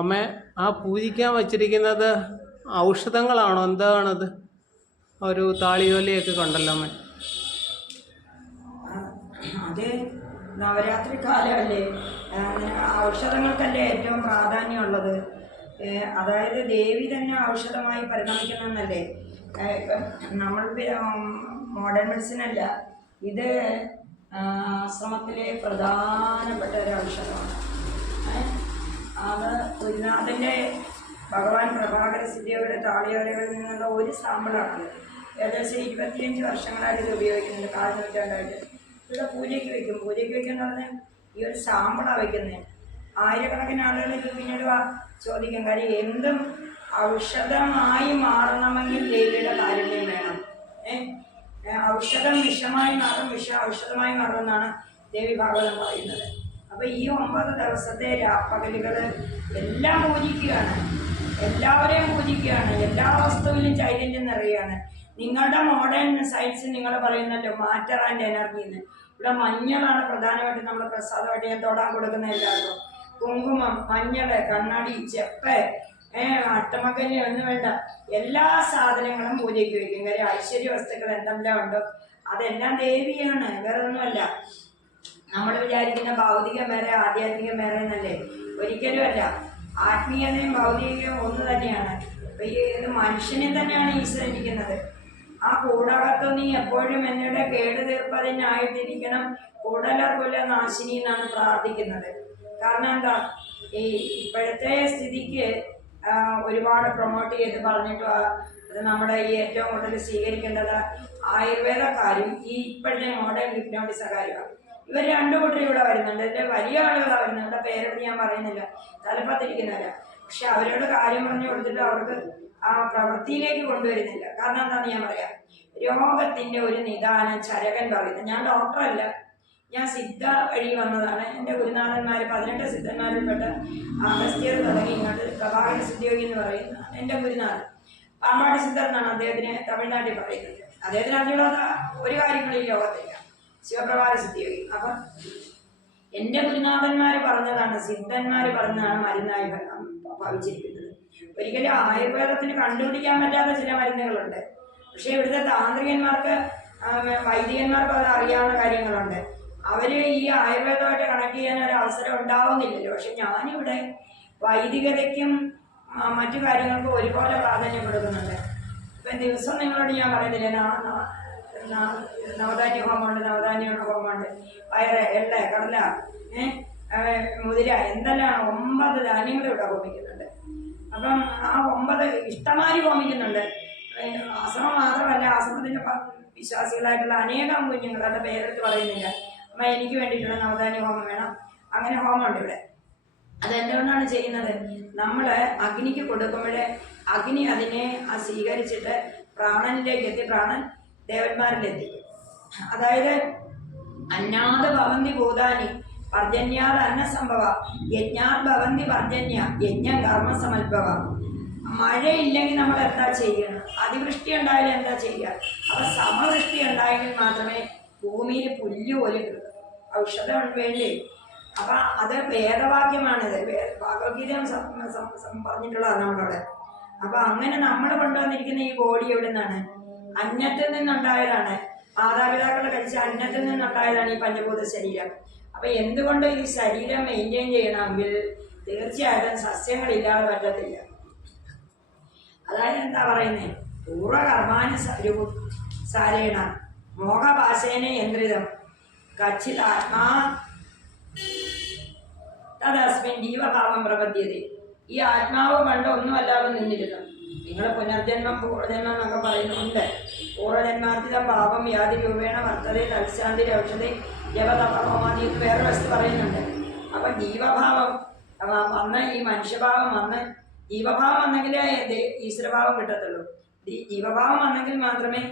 അമ്മ, ആ പൂജിക്കാൻ വച്ചിരിക്കുന്നത് ഔഷധങ്ങളാണോ? എന്താണത്? ഒരു താളിയോലയൊക്കെ കണ്ടല്ലോ അമ്മ. അത് നവരാത്രി കാലമല്ലേ, ഔഷധങ്ങൾക്കല്ലേ ഏറ്റവും പ്രാധാന്യമുള്ളത്. അതായത് ദേവി തന്നെ ഔഷധമായി പരിണമിക്കണമെന്നല്ലേ. ഇപ്പം നമ്മൾ മോഡേൺ മെഡിസിൻ അല്ല, ഇത് ആശ്രമത്തിലെ പ്രധാനപ്പെട്ട ഒരു ഔഷധമാണ്. അത് ഗുരുനാഥൻ്റെ ഭഗവാൻ പ്രഭാകര സിദ്ധിയുടെ താളിയോലകളിൽ നിന്നുള്ള ഒരു സാമ്പിളാണത്. ഏകദേശം 25 വർഷങ്ങളായിട്ട് ഇത് ഉപയോഗിക്കുന്നുണ്ട്, 4 നൂറ്റാണ്ടായിട്ട്. ഇവിടെ പൂജയ്ക്ക് വയ്ക്കും. പൂജയ്ക്ക് വയ്ക്കുന്ന പറഞ്ഞാൽ ഈ ഒരു സാമ്പിളാണ് വയ്ക്കുന്നത്. ആയിരക്കണക്കിന് ആളുകൾ ഇത് പിന്നീട് ചോദിക്കും. കാര്യം എന്തും ഔഷധമായി മാറണമെങ്കിൽ ദേവിയുടെ കാരുണ്യം വേണം. ഔഷധം വിഷമായി മാറും, വിഷം ഔഷധമായി മാറുമെന്നാണ് ദേവി ഭാഗവതം പറയുന്നത്. അപ്പോൾ ഈ 9 ദിവസത്തെ രാപ്പകലുകൾ എല്ലാം പൂജിക്കുകയാണ്, എല്ലാവരെയും പൂജിക്കുകയാണ്. എല്ലാ വസ്തുവിലും ചൈതന്യം നിറയുകയാണ്. നിങ്ങളുടെ മോഡേൺ സയൻസ് നിങ്ങൾ പറയുന്നല്ലോ മാറ്റർ ആൻഡ് എനർജി എന്ന്. ഇവിടെ മഞ്ഞളാണ് പ്രധാനമായിട്ടും നമ്മൾ പ്രസാദമായിട്ട് ഞാൻ തൊടാൻ കൊടുക്കുന്ന എല്ലാവർക്കും. കുങ്കുമം, മഞ്ഞൾ, കണ്ണാടി, ചെപ്പ്, അട്ടമക്കല്ലി ഒന്നും വേണ്ട, എല്ലാ സാധനങ്ങളും പൂജയ്ക്ക് വയ്ക്കും. കാര്യം ഐശ്വര്യ വസ്തുക്കൾ എന്തെല്ലാം ഉണ്ടോ അതെല്ലാം ദേവിയാണ്, വേറെ ഒന്നുമല്ല. നമ്മൾ വിചാരിക്കുന്ന ഭൗതികം വേറെ ആധ്യാത്മികം വേറെ എന്നല്ലേ, ഒരിക്കലും അല്ല. ആത്മീയതയും ഭൗതികവും ഒന്ന് തന്നെയാണ്. അപ്പൊ ഈ മനുഷ്യനെ തന്നെയാണ് ഈശ്വരൻ ഇരിക്കുന്നത്. ആ കൂടകത്ത് നീ എപ്പോഴും എന്നോട് കേട് തീർപ്പതിനായിട്ടിരിക്കണം, കൂടലർകുല നാശിനി എന്നാണ് പ്രാർത്ഥിക്കുന്നത്. കാരണം എന്താ, ഈ ഇപ്പോഴത്തെ സ്ഥിതിക്ക് ഒരുപാട് പ്രൊമോട്ട് ചെയ്ത് പറഞ്ഞിട്ട് അത് നമ്മുടെ ഈ ഏറ്റവും കൂടുതൽ സ്വീകരിക്കേണ്ടത് ആയുർവേദക്കാരും ഈ ഇപ്പോഴത്തെ മോഡേൺ ഹിപ്നോട്ടിസക്കാരുമാണ്. ഇവർ രണ്ടു കൂട്ടരും ഇവിടെ വരുന്നുണ്ട്. ഇതിൻ്റെ വലിയ ആളുകളാണ് വരുന്നത്. ഇവിടെ പേരെടുത്ത് ഞാൻ പറയുന്നില്ല, തലപ്പത്തിരിക്കുന്നവരാണ്. പക്ഷെ അവരോട് കാര്യം പറഞ്ഞു കൊടുത്തിട്ട് അവർക്ക് ആ പ്രവൃത്തിയിലേക്ക് കൊണ്ടുവരുന്നില്ല. കാരണം എന്താണെന്ന് ഞാൻ പറയാം. രോഗത്തിൻ്റെ ഒരു നിദാനം ചരകൻ പറയുന്നത്. ഞാൻ ഡോക്ടറല്ല, ഞാൻ സിദ്ധ വഴി വന്നതാണ്. എൻ്റെ ഗുരുനാഥന്മാർ 18 സിദ്ധന്മാരിൽപ്പെട്ട അഗസ്ത്യർ തുടങ്ങി ഇങ്ങോട്ട് പ്രഭാകര സിദ്ധിയോഗി എന്ന് പറയുന്ന എൻ്റെ ഗുരുനാഥൻ. പാമ്പാടി സിദ്ധർ എന്നാണ് അദ്ദേഹത്തിന് തമിഴ്നാട്ടിൽ പറയുന്നത്. അദ്ദേഹത്തിന് അതിലുള്ള ഒരു കാര്യങ്ങളിൽ ലോകത്തില്ല, ശിവപ്രഭാകര സിദ്ധിയോഗി. അപ്പം എൻ്റെ ഗുരുനാഥന്മാർ പറഞ്ഞതാണ്, സിദ്ധന്മാർ പറഞ്ഞതാണ് മരുന്നായി ഭവിച്ചിരിക്കുന്നത്. ഒരിക്കലും ആയുർവേദത്തിന് കണ്ടുപിടിക്കാൻ പറ്റാത്ത ചില മരുന്നുകളുണ്ട്. പക്ഷെ ഇവിടുത്തെ താന്ത്രികന്മാർക്ക്, വൈദികന്മാർക്ക് അത് അറിയാവുന്ന കാര്യങ്ങളുണ്ട്. അവർ ഈ ആയുർവേദമായിട്ട് കണക്ട് ചെയ്യാൻ ഒരു അവസരം ഉണ്ടാവുന്നില്ലല്ലോ. പക്ഷെ ഞാനിവിടെ വൈദികതയ്ക്കും മറ്റു കാര്യങ്ങൾക്കും ഒരുപോലെ പ്രാധാന്യം കൊടുക്കുന്നുണ്ട്. ഇപ്പം ദിവസം നിങ്ങളോട് ഞാൻ പറയുന്നില്ലേ, നവധാന്യ ഹോമമുണ്ട്, നവധാന്യ ഹോമമുണ്ട്, പയറ്, എള്ള, കടല, മുതിര, എന്തെല്ലാം 9 ധാന്യങ്ങൾ ഇവിടെ ഹോമിക്കുന്നുണ്ട്. അപ്പം ആ 9 ഇഷ്ടമാരി ഹോമിക്കുന്നുണ്ട്. ആശ്രമം മാത്രമല്ല, ആശ്രമത്തിൻ്റെ വിശ്വാസികളായിട്ടുള്ള അനേകം കുഞ്ഞുങ്ങളുടെ പേരെടുത്ത് പറയുന്നില്ല. അമ്മ എനിക്ക് വേണ്ടിയിട്ടുള്ള നവധാന്യ ഹോമം വേണം, അങ്ങനെ ഹോമമുണ്ട് ഇവിടെ. അതെന്തുകൊണ്ടാണ് ചെയ്യുന്നത്? നമ്മൾ അഗ്നിക്ക് കൊടുക്കുമ്പോഴേ അഗ്നി അതിനെ സ്വീകരിച്ചിട്ട് പ്രാണനിലേക്ക് എത്തി, പ്രാണൻ ദേവന്മാരിലെത്തിക്കും. അതായത് അന്നാത് ഭവന്തി ഭൂതാനി പർജന്യാത് അന്നസംഭവ യജ്ഞാത് ഭവന്തി പർജന്യ യജ്ഞം കർമ്മസമൽഭവ. മഴയില്ലെങ്കിൽ നമ്മൾ എന്താ ചെയ്യണം? അതിവൃഷ്ടി ഉണ്ടായാലും എന്താ ചെയ്യുക? അപ്പം സമവൃഷ്ടി ഉണ്ടായെങ്കിൽ മാത്രമേ ഭൂമിയിൽ പുല്ല് പോലും കിട്ടും. ഔഷധം വേണ്ടേ? അപ്പം അത് വേദവാക്യമാണിത്, ഭഗവത്ഗീത പറഞ്ഞിട്ടുള്ളതാണ് നമ്മളോട്. അപ്പം അങ്ങനെ നമ്മൾ കൊണ്ടുവന്നിരിക്കുന്ന ഈ ബോഡി എവിടെ നിന്നാണ്? അന്നത്തിൽ നിന്നുണ്ടായതാണ്. മാതാപിതാക്കൾ കഴിച്ച അന്നത്തിൽ നിന്നുണ്ടായതാണ് ഈ പഞ്ചഭൂത ശരീരം. അപ്പം എന്തുകൊണ്ട് ഈ ശരീരം മെയിൻറ്റെയിൻ ചെയ്യണമെങ്കിൽ തീർച്ചയായിട്ടും സസ്യങ്ങളില്ലാതെ പറ്റത്തില്ല. അതായത് എന്താ പറയുന്നത്, പൂർവകർമാനുസരൂ സാരേണ മോഹപാശേന യന്ത്രിതം കച്ചിത് ആത്മാ തദസ്മിൻ ജീവഭാവം പ്രപദ്യത. ഈ ആത്മാവ് പണ്ട് ഒന്നുമല്ലാതെ നിന്നിരുന്നു. നിങ്ങൾ പുനർജന്മം പൂർവ്വജന്മം എന്നൊക്കെ പറയുന്നുണ്ട്. പൂർവ്വജന്മാർത്തിതം പാപം വ്യാധി രൂപേണ വർത്തത തൽശാന്തി ഔഷധി ജപതപഹോമാതി എന്ന് വേറെ വസ്തു പറയുന്നുണ്ട്. അപ്പം ജീവഭാവം വന്ന്, ഈ മനുഷ്യഭാവം വന്ന്, ജീവഭാവം വന്നെങ്കിലേ ഈശ്വരഭാവം കിട്ടത്തുള്ളൂ. ജീവഭാവം വന്നെങ്കിൽ മാത്രമേ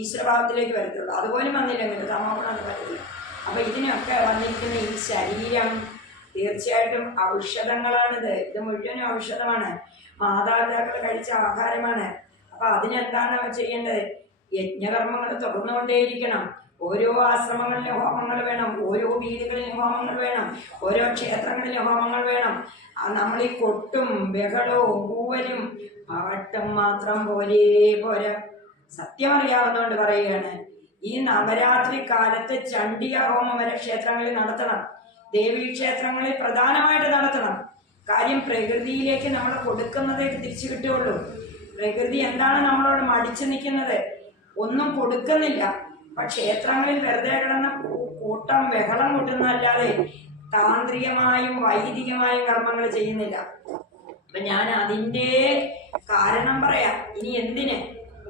ഈശ്വരഭാവത്തിലേക്ക് വരത്തുള്ളൂ. അതുപോലും വന്നില്ലെങ്കിൽ തമോഗുണം പറ്റില്ല. അപ്പം ഇതിനൊക്കെ വന്നിരിക്കുന്ന ഈ ശരീരം തീർച്ചയായിട്ടും ഔഷധങ്ങളാണിത്. ഇത് മുഴുവനും ഔഷധമാണ്, മാതാപിതാക്കൾ കഴിച്ച ആഹാരമാണ്. അപ്പം അതിനെന്താണ് ചെയ്യേണ്ടത്? യജ്ഞകർമ്മങ്ങൾ തുടർന്നുകൊണ്ടേയിരിക്കണം. ഓരോ ആശ്രമങ്ങളിലെ ഹോമങ്ങൾ വേണം, ഓരോ വീടുകളിലും ഹോമങ്ങൾ വേണം, ഓരോ ക്ഷേത്രങ്ങളിലെ ഹോമങ്ങൾ വേണം. നമ്മൾ ഈ കൊട്ടും ബഹളവും കൂവലും പാട്ടും മാത്രം പോരാ. സത്യം അറിയാവുന്നതുകൊണ്ട് പറയുകയാണ്, ഈ നവരാത്രി കാലത്ത് ചണ്ഡിക ഹോമം വരെ ക്ഷേത്രങ്ങളിൽ നടത്തണം, ദേവീക്ഷേത്രങ്ങളിൽ പ്രധാനമായിട്ട് നടത്തണം. കാര്യം പ്രകൃതിയിലേക്ക് നമ്മൾ കൊടുക്കുന്നതേ തിരിച്ചു കിട്ടുകയുള്ളൂ. പ്രകൃതി എന്താണ് നമ്മളോട് മടിച്ചു നിൽക്കുന്നത്? ഒന്നും കൊടുക്കുന്നില്ല. അപ്പൊ ക്ഷേത്രങ്ങളിൽ വെറുതെ കിടന്ന കൂട്ടം ബഹളം കൂട്ടുന്നതല്ലാതെ താന്ത്രികമായും വൈദികമായും കർമ്മങ്ങൾ ചെയ്യുന്നില്ല. അപ്പൊ ഞാൻ അതിൻ്റെ കാരണം പറയാം. ഇനി എന്തിന്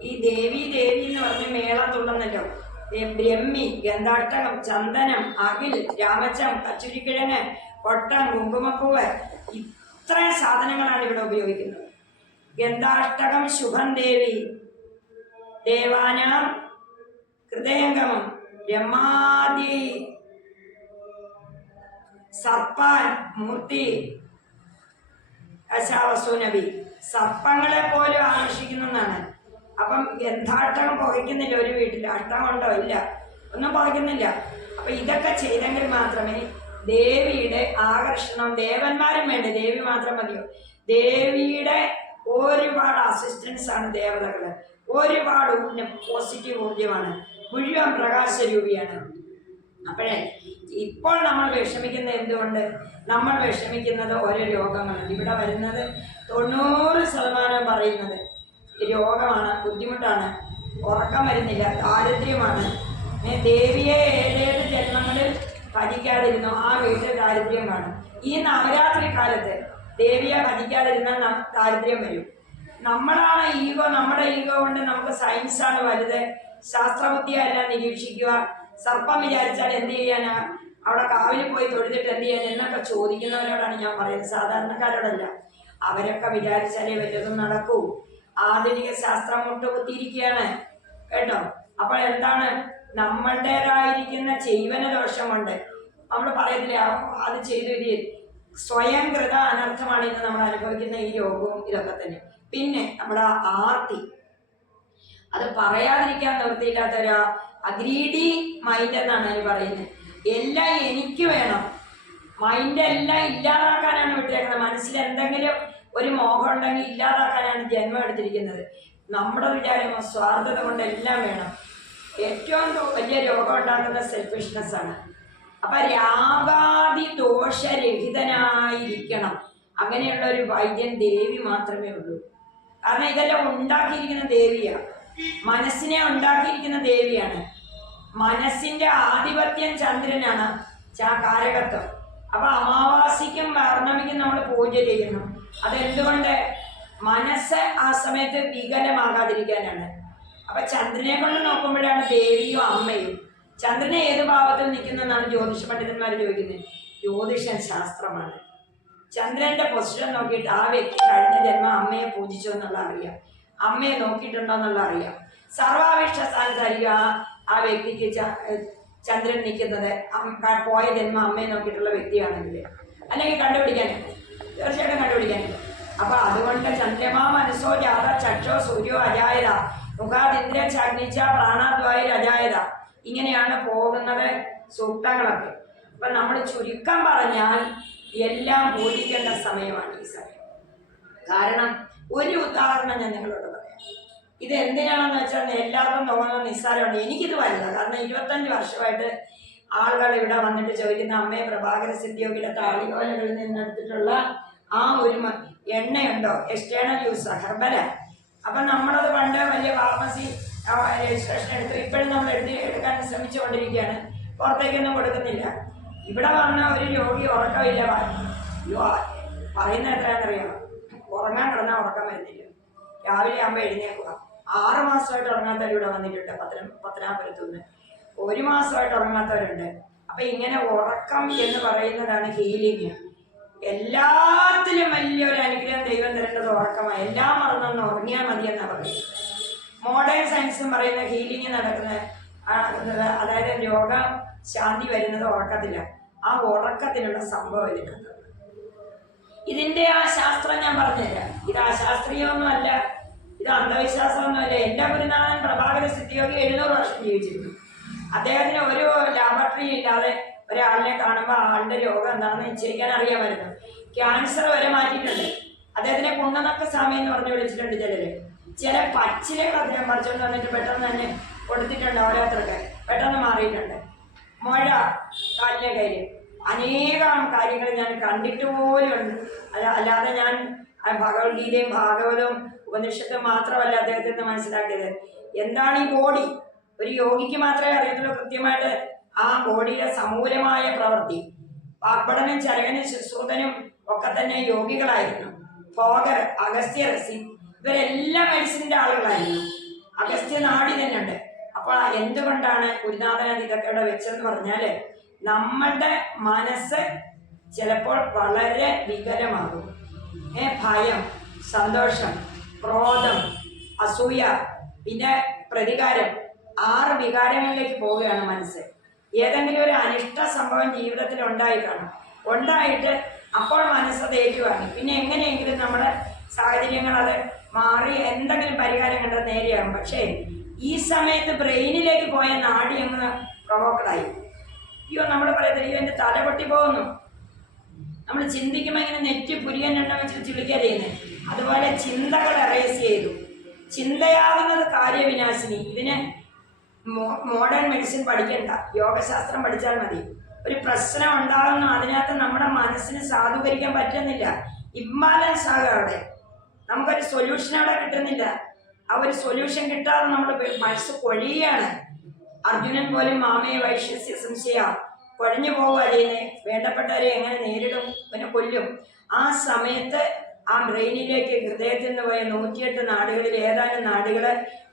ഈ ദേവി എന്ന് പറഞ്ഞ് മേളത്തുണ്ടെന്നല്ലോ. ബ്രഹ്മി, ഗന്ധാഷ്ടകം, ചന്ദനം, അകിൽ, രാമച്ചം, കച്ചുരിക്കിഴങ്ങ്, കൊട്ടം, കുങ്കുമപ്പൂവ്, ഇത്രയും സാധനങ്ങളാണ് ഇവിടെ ഉപയോഗിക്കുന്നത്. ഗന്ധാഷ്ടകം ശുഭം ദേവി, ദേവാനാം ഹൃദയംഗമം, ബ്രഹ്മാദി സർപ്പാൻ മൂർത്തി അശാവസൂനബി, സർപ്പങ്ങളെ പോലും ആകർഷിക്കുന്നതാണ്. അപ്പം ഗന്ധാഷ്ടകം പുകയ്ക്കുന്നില്ല ഒരു വീട്ടിൽ. അഷ്ടകം ഉണ്ടോ? ഇല്ല, ഒന്നും പുകയ്ക്കുന്നില്ല. അപ്പൊ ഇതൊക്കെ ചെയ്തെങ്കിൽ മാത്രമേ ദേവിയുടെ ആകർഷണം, ദേവന്മാരും വേണ്ടേ, ദേവി മാത്രം മതിയോ? ദേവിയുടെ ഒരുപാട് അസിസ്റ്റൻസ് ആണ് ദേവതകള്, ഒരുപാട് പോസിറ്റീവ് ഊർജ്ജമാണ്, മുഴുവൻ പ്രകാശരൂപിയാണ്. അപ്പോഴേ ഇപ്പോൾ നമ്മൾ വിഷമിക്കുന്നത് എന്തുകൊണ്ട്? നമ്മൾ വിഷമിക്കുന്നത് ഓരോ രോഗങ്ങളാണ്. ഇവിടെ വരുന്നത് 90% പറയുന്നത് രോഗമാണ്, ബുദ്ധിമുട്ടാണ്, ഉറക്കം വരുന്നില്ല, ദാരിദ്ര്യമാണ്. ദേവിയെ 7 ജന്മങ്ങളിൽ ഭജിക്കാതിരുന്നു, ആ വീട്ടിൽ ദാരിദ്ര്യം കാണും. ഈ നവരാത്രി കാലത്ത് ദേവിയെ ഭജിക്കാതിരുന്നാൽ ദാരിദ്ര്യം വരും. നമ്മളാണ് ഈഗോ, നമ്മുടെ ഈഗോ കൊണ്ട് നമുക്ക് സയൻസാണ് വലുത്, ശാസ്ത്രബുദ്ധിയല്ല നിരീക്ഷിക്കുക. സർപ്പം വിചാരിച്ചാൽ എന്ത് ചെയ്യാനാ? അവിടെ കാവിൽ പോയി തൊഴുതിട്ട് എന്ത് ചെയ്യാൻ എന്നൊക്കെ ചോദിക്കുന്നവരോടാണ് ഞാൻ പറയുന്നത്, സാധാരണക്കാരോടല്ല. അവരൊക്കെ വിചാരിച്ചാലേ വല്ലതും നടക്കൂ. ആധുനിക ശാസ്ത്രം മുട്ടുകുത്തിയിരിക്കുകയാണ് കേട്ടോ. അപ്പോൾ എന്താണ്? നമ്മളുടേതായിരിക്കുന്ന ജീവന ദോഷം കൊണ്ട് നമ്മൾ പറയത്തില്ലേ, അത് ചെയ്തു ഇത് സ്വയം കൃത അനർത്ഥമാണ് ഇന്ന് നമ്മൾ അനുഭവിക്കുന്ന ഈ രോഗവും ഇതൊക്കെ തന്നെ. പിന്നെ നമ്മുടെ ആർത്തി, അത് പറയാതിരിക്കാൻ നിവൃത്തിയില്ലാത്ത ഒരു അഗ്രീഡി മൈൻഡ് എന്നാണ് അതിന് പറയുന്നത്. എല്ലാം എനിക്ക് വേണം, മൈൻഡ് എല്ലാം ഇല്ലാതാക്കാനാണ് വിട്ടേക്കുന്നത്. മനസ്സിൽ എന്തെങ്കിലും ഒരു മോഹം ഉണ്ടെങ്കിൽ ഇല്ലാതാക്കാനാണ് ജന്മം എടുത്തിരിക്കുന്നത്. നമ്മുടെ വിചാരം സ്വാർത്ഥത കൊണ്ട് എല്ലാം വേണം. ഏറ്റവും വലിയ രോഗം ഉണ്ടാക്കുന്ന സെൽഫിഷ്നെസ് ആണ്. അപ്പൊ രാഗാദി ദോഷരഹിതനായിരിക്കണം. അങ്ങനെയുള്ള ഒരു വൈദ്യൻ ദേവി മാത്രമേ ഉള്ളൂ. കാരണം ഇതെല്ലാം ഉണ്ടാക്കിയിരിക്കുന്ന ദേവിയാണ്, മനസ്സിനെ ഉണ്ടാക്കിയിരിക്കുന്ന ദേവിയാണ്. മനസ്സിന്റെ ആധിപത്യം ചന്ദ്രനാണ്, കാരകത്വം. അപ്പൊ അമാവാസിക്കും പൗർണമിക്കും നമ്മൾ പൂജ ചെയ്യുന്നു. അതെന്തുകൊണ്ട്? മനസ്സ് ആ സമയത്ത് വികലമാകാതിരിക്കാനാണ്. അപ്പൊ ചന്ദ്രനെ കൊണ്ട് നോക്കുമ്പോഴാണ് ദേവിയും അമ്മയും. ചന്ദ്രനെ ഏത് ഭാവത്തിൽ നിൽക്കുന്നതെന്നാണ് ജ്യോതിഷ പണ്ഡിതന്മാർ ചോദിക്കുന്നത്. ജ്യോതിഷൻ ശാസ്ത്രമാണ്. ചന്ദ്രന്റെ പൊസിഷൻ നോക്കിയിട്ട് ആ വ്യക്തി കഴിഞ്ഞ ജന്മം അമ്മയെ പൂജിച്ചോ എന്നുള്ള അറിയാം, അമ്മയെ നോക്കിയിട്ടുണ്ടോ എന്നുള്ള അറിയാം. സർവാവിഷ്ട സ്ഥാനത്തായിരിക്കും ആ വ്യക്തിക്ക് ചന്ദ്രൻ നിൽക്കുന്നത്. പോയ ജന്മം അമ്മയെ നോക്കിയിട്ടുള്ള വ്യക്തിയാണെങ്കിൽ, അല്ലെങ്കിൽ കണ്ടുപിടിക്കാനില്ല, തീർച്ചയായിട്ടും കണ്ടുപിടിക്കാനില്ല. അപ്പൊ അതുകൊണ്ട് ചന്ദ്രമാ മനസ്സോ ജാത ചക്ഷോ സൂര്യോ അജായത മുഖാദിന്ദ്ര ചഗ്നിച്ച പ്രാണാദ്വായ അജായത, ഇങ്ങനെയാണ് പോകുന്നത് സൂക്തങ്ങളൊക്കെ. അപ്പൊ നമ്മൾ ചുരുക്കം പറഞ്ഞാൽ എല്ലാം ബോധിക്കേണ്ട സമയമാണ് ഈ സമയം. കാരണം ഒരു ഉദാഹരണം ഞാൻ നിങ്ങളോട് പറയാം. ഇത് എന്തിനാണെന്ന് വെച്ചാൽ എല്ലാവർക്കും തോന്നുന്ന നിസ്സാരമുണ്ട്. എനിക്കിത് വലുതാണ്. കാരണം 25 വർഷമായിട്ട് ആളുകൾ ഇവിടെ വന്നിട്ട് ചോദിക്കുന്ന അമ്മയെ പ്രഭാകര സിദ്ധിയോഗിയുടെ താളികോലകളിൽ നിന്നെടുത്തിട്ടുള്ള ആ ഒരു എണ്ണയുണ്ടോ, എക്സ്റ്റേണൽ യൂസ്, ഹെർബല. അപ്പൊ നമ്മളത് പണ്ട് വലിയ ഫാർമസി രജിസ്ട്രേഷൻ എടുത്തു, ഇപ്പോഴും നമ്മൾ എടുക്കാൻ ശ്രമിച്ചുകൊണ്ടിരിക്കുകയാണ്. പുറത്തേക്കൊന്നും കൊടുക്കുന്നില്ല. ഇവിടെ വന്ന ഒരു രോഗി ഉറക്കമില്ല, പറയുന്ന എത്രയാണെന്നറിയാമോ? ഉറങ്ങാൻ കിടന്നാൽ ഉറക്കം വരുന്നില്ല, രാവിലെ ആകുമ്പോൾ എഴുന്നേക്കുക. 6 മാസമായിട്ട് ഉറങ്ങാത്തവർ ഇവിടെ വന്നിട്ടുണ്ട്. പത്തനാപുരത്തുനിന്ന് 1 മാസമായിട്ട് ഉറങ്ങാത്തവരുണ്ട്. അപ്പൊ ഇങ്ങനെ ഉറക്കം എന്ന് പറയുന്നതാണ് ഹീലിംഗ്. എല്ലാത്തിലും വലിയൊരു അനുഗ്രഹം ദൈവം തരേണ്ടത് ഉറക്കമാണ്. എല്ലാം മറന്നൊന്ന് ഉറങ്ങിയാൽ മതി എന്നാ പറയുന്നത്. മോഡേൺ സയൻസും പറയുന്ന ഹീലിംഗ് നടക്കുന്നത്, അതായത് രോഗം ശാന്തി വരുന്നത് ഉറക്കത്തില്ല. ആ ഉറക്കത്തിനുള്ള സംഭവം ഇതിനകത്ത്. ഇതിന്റെ ആ ശാസ്ത്രം ഞാൻ പറഞ്ഞുതരാം. ഇത് അശാസ്ത്രീയമൊന്നുമല്ല, ഇത് അന്ധവിശ്വാസമൊന്നുമല്ല. എൻ്റെ ഗുരുനാഥൻ പ്രഭാകര സിദ്ധിയോഗി 700 വർഷം ജീവിച്ചിരുന്നു. അദ്ദേഹത്തിന് ഒരു ലാബറട്ടറി ഇല്ലാതെ ഒരാളിനെ കാണുമ്പോൾ ആളുടെ രോഗം എന്താണെന്ന് നിശ്ചയിക്കാൻ അറിയാമായിരുന്നു. ക്യാൻസർ വരെ മാറ്റിയിട്ടുണ്ട്. അദ്ദേഹത്തിനെ കുണ്ണനക്ക സ്വാമി എന്ന് പറഞ്ഞ് വിളിച്ചിട്ടുണ്ട് ചിലര്. ചില പച്ചിലകൾ അദ്ദേഹം പറിച്ചുകൊണ്ട് വന്നിട്ട് പെട്ടെന്ന് തന്നെ കൊടുത്തിട്ടുണ്ട്. ഓരോരുത്തർക്ക് പെട്ടെന്ന് മാറിയിട്ടുണ്ട്. മുഴ കാലിലെ കയ്യിൽ അനേകം കാര്യങ്ങൾ ഞാൻ കണ്ടിട്ട് പോലുണ്ട്. അല്ലാതെ ഞാൻ ഭഗവത്ഗീതയും ഭാഗവതവും ഉപനിഷത്തും മാത്രമല്ല അദ്ദേഹത്തിൽ നിന്ന് മനസ്സിലാക്കിയത്. എന്താണ് ഈ ബോഡി? ഒരു യോഗിക്ക് മാത്രമേ അറിയത്തുള്ളൂ കൃത്യമായിട്ട് ആ ബോഡിയുടെ സമൂലമായ പ്രവൃത്തി. പാർപ്പടനും ചരകനും ശുശ്രൂതനും ഒക്കെ തന്നെ യോഗികളായിരുന്നു. ഫോഗർ, അഗസ്ത്യർ, ഇവരെല്ലാം മെഡിസിൻ്റെ ആളുകളായിരുന്നു. അഗസ്ത്യ നാടി തന്നെ ഉണ്ട്. അപ്പോൾ എന്തുകൊണ്ടാണ് ഗുരുനാഥൻ ഇതൊക്കെ ഇവിടെ വെച്ചതെന്ന് പറഞ്ഞാൽ നമ്മളുടെ മനസ്സ് ചിലപ്പോൾ വളരെ വികലമാകും. ഭയം, സന്തോഷം, ക്രോധം, അസൂയ, പിന്നെ പ്രതികാരം, 6 വികാരങ്ങളിലേക്ക് പോവുകയാണ് മനസ്സ്. ഏതെങ്കിലും ഒരു അനിഷ്ട സംഭവം ജീവിതത്തിൽ ഉണ്ടായി കാണും. ഉണ്ടായിട്ട് അപ്പോൾ മനസ്സത് ഏറ്റുവാങ്ങി. പിന്നെ എങ്ങനെയെങ്കിലും നമ്മുടെ സാഹചര്യങ്ങൾ അത് മാറി എന്തെങ്കിലും പരിഹാരം കണ്ടത് നേരെയാകും. പക്ഷേ ഈ സമയത്ത് ബ്രെയിനിലേക്ക് പോയ നാടി അങ്ങ് പ്രൊവോക്കഡായി. അയ്യോ, നമ്മൾ പറയത്തില്ല അയ്യോ എൻ്റെ തല പൊട്ടി പോകുന്നു. നമ്മൾ ചിന്തിക്കുമ്പോൾ ഇങ്ങനെ നെറ്റ് പുരിയൻ എണ്ണ വെച്ചിട്ട് ചിളിക്കുക ചെയ്യുന്നത്. അതുപോലെ ചിന്തകൾ എറേസ് ചെയ്തു. ചിന്തയാകുന്നത് കാര്യവിനാശിനി. ഇതിന് മോഡേൺ മെഡിസിൻ പഠിക്കണ്ട, യോഗശാസ്ത്രം പഠിച്ചാൽ മതി. ഒരു പ്രശ്നം ഉണ്ടാകുന്നു, അതിനകത്ത് നമ്മുടെ മനസ്സിന് സാധൂകരിക്കാൻ പറ്റുന്നില്ല. ഇംബാലൻസ് ആകുക അവിടെ. നമുക്കൊരു സൊല്യൂഷൻ അവിടെ കിട്ടുന്നില്ല. ആ ഒരു സൊല്യൂഷൻ കിട്ടാതെ നമ്മൾ മനസ്സ് കൊഴിയാണ്. അർജുനൻ പോലും മാമയെ വൈശ്യസ്യ സംശയ കൊഴഞ്ഞു പോവുക ചെയ്യുന്നത്. വേണ്ടപ്പെട്ടവരെ എങ്ങനെ നേരിടും? പിന്നെ കൊല്ലും. ആ സമയത്ത് ആ ബ്രെയിനിലേക്ക് ഹൃദയത്തിൽ നിന്ന് പോയ 108 നാടുകളിൽ ഏതാനും നാടുകൾ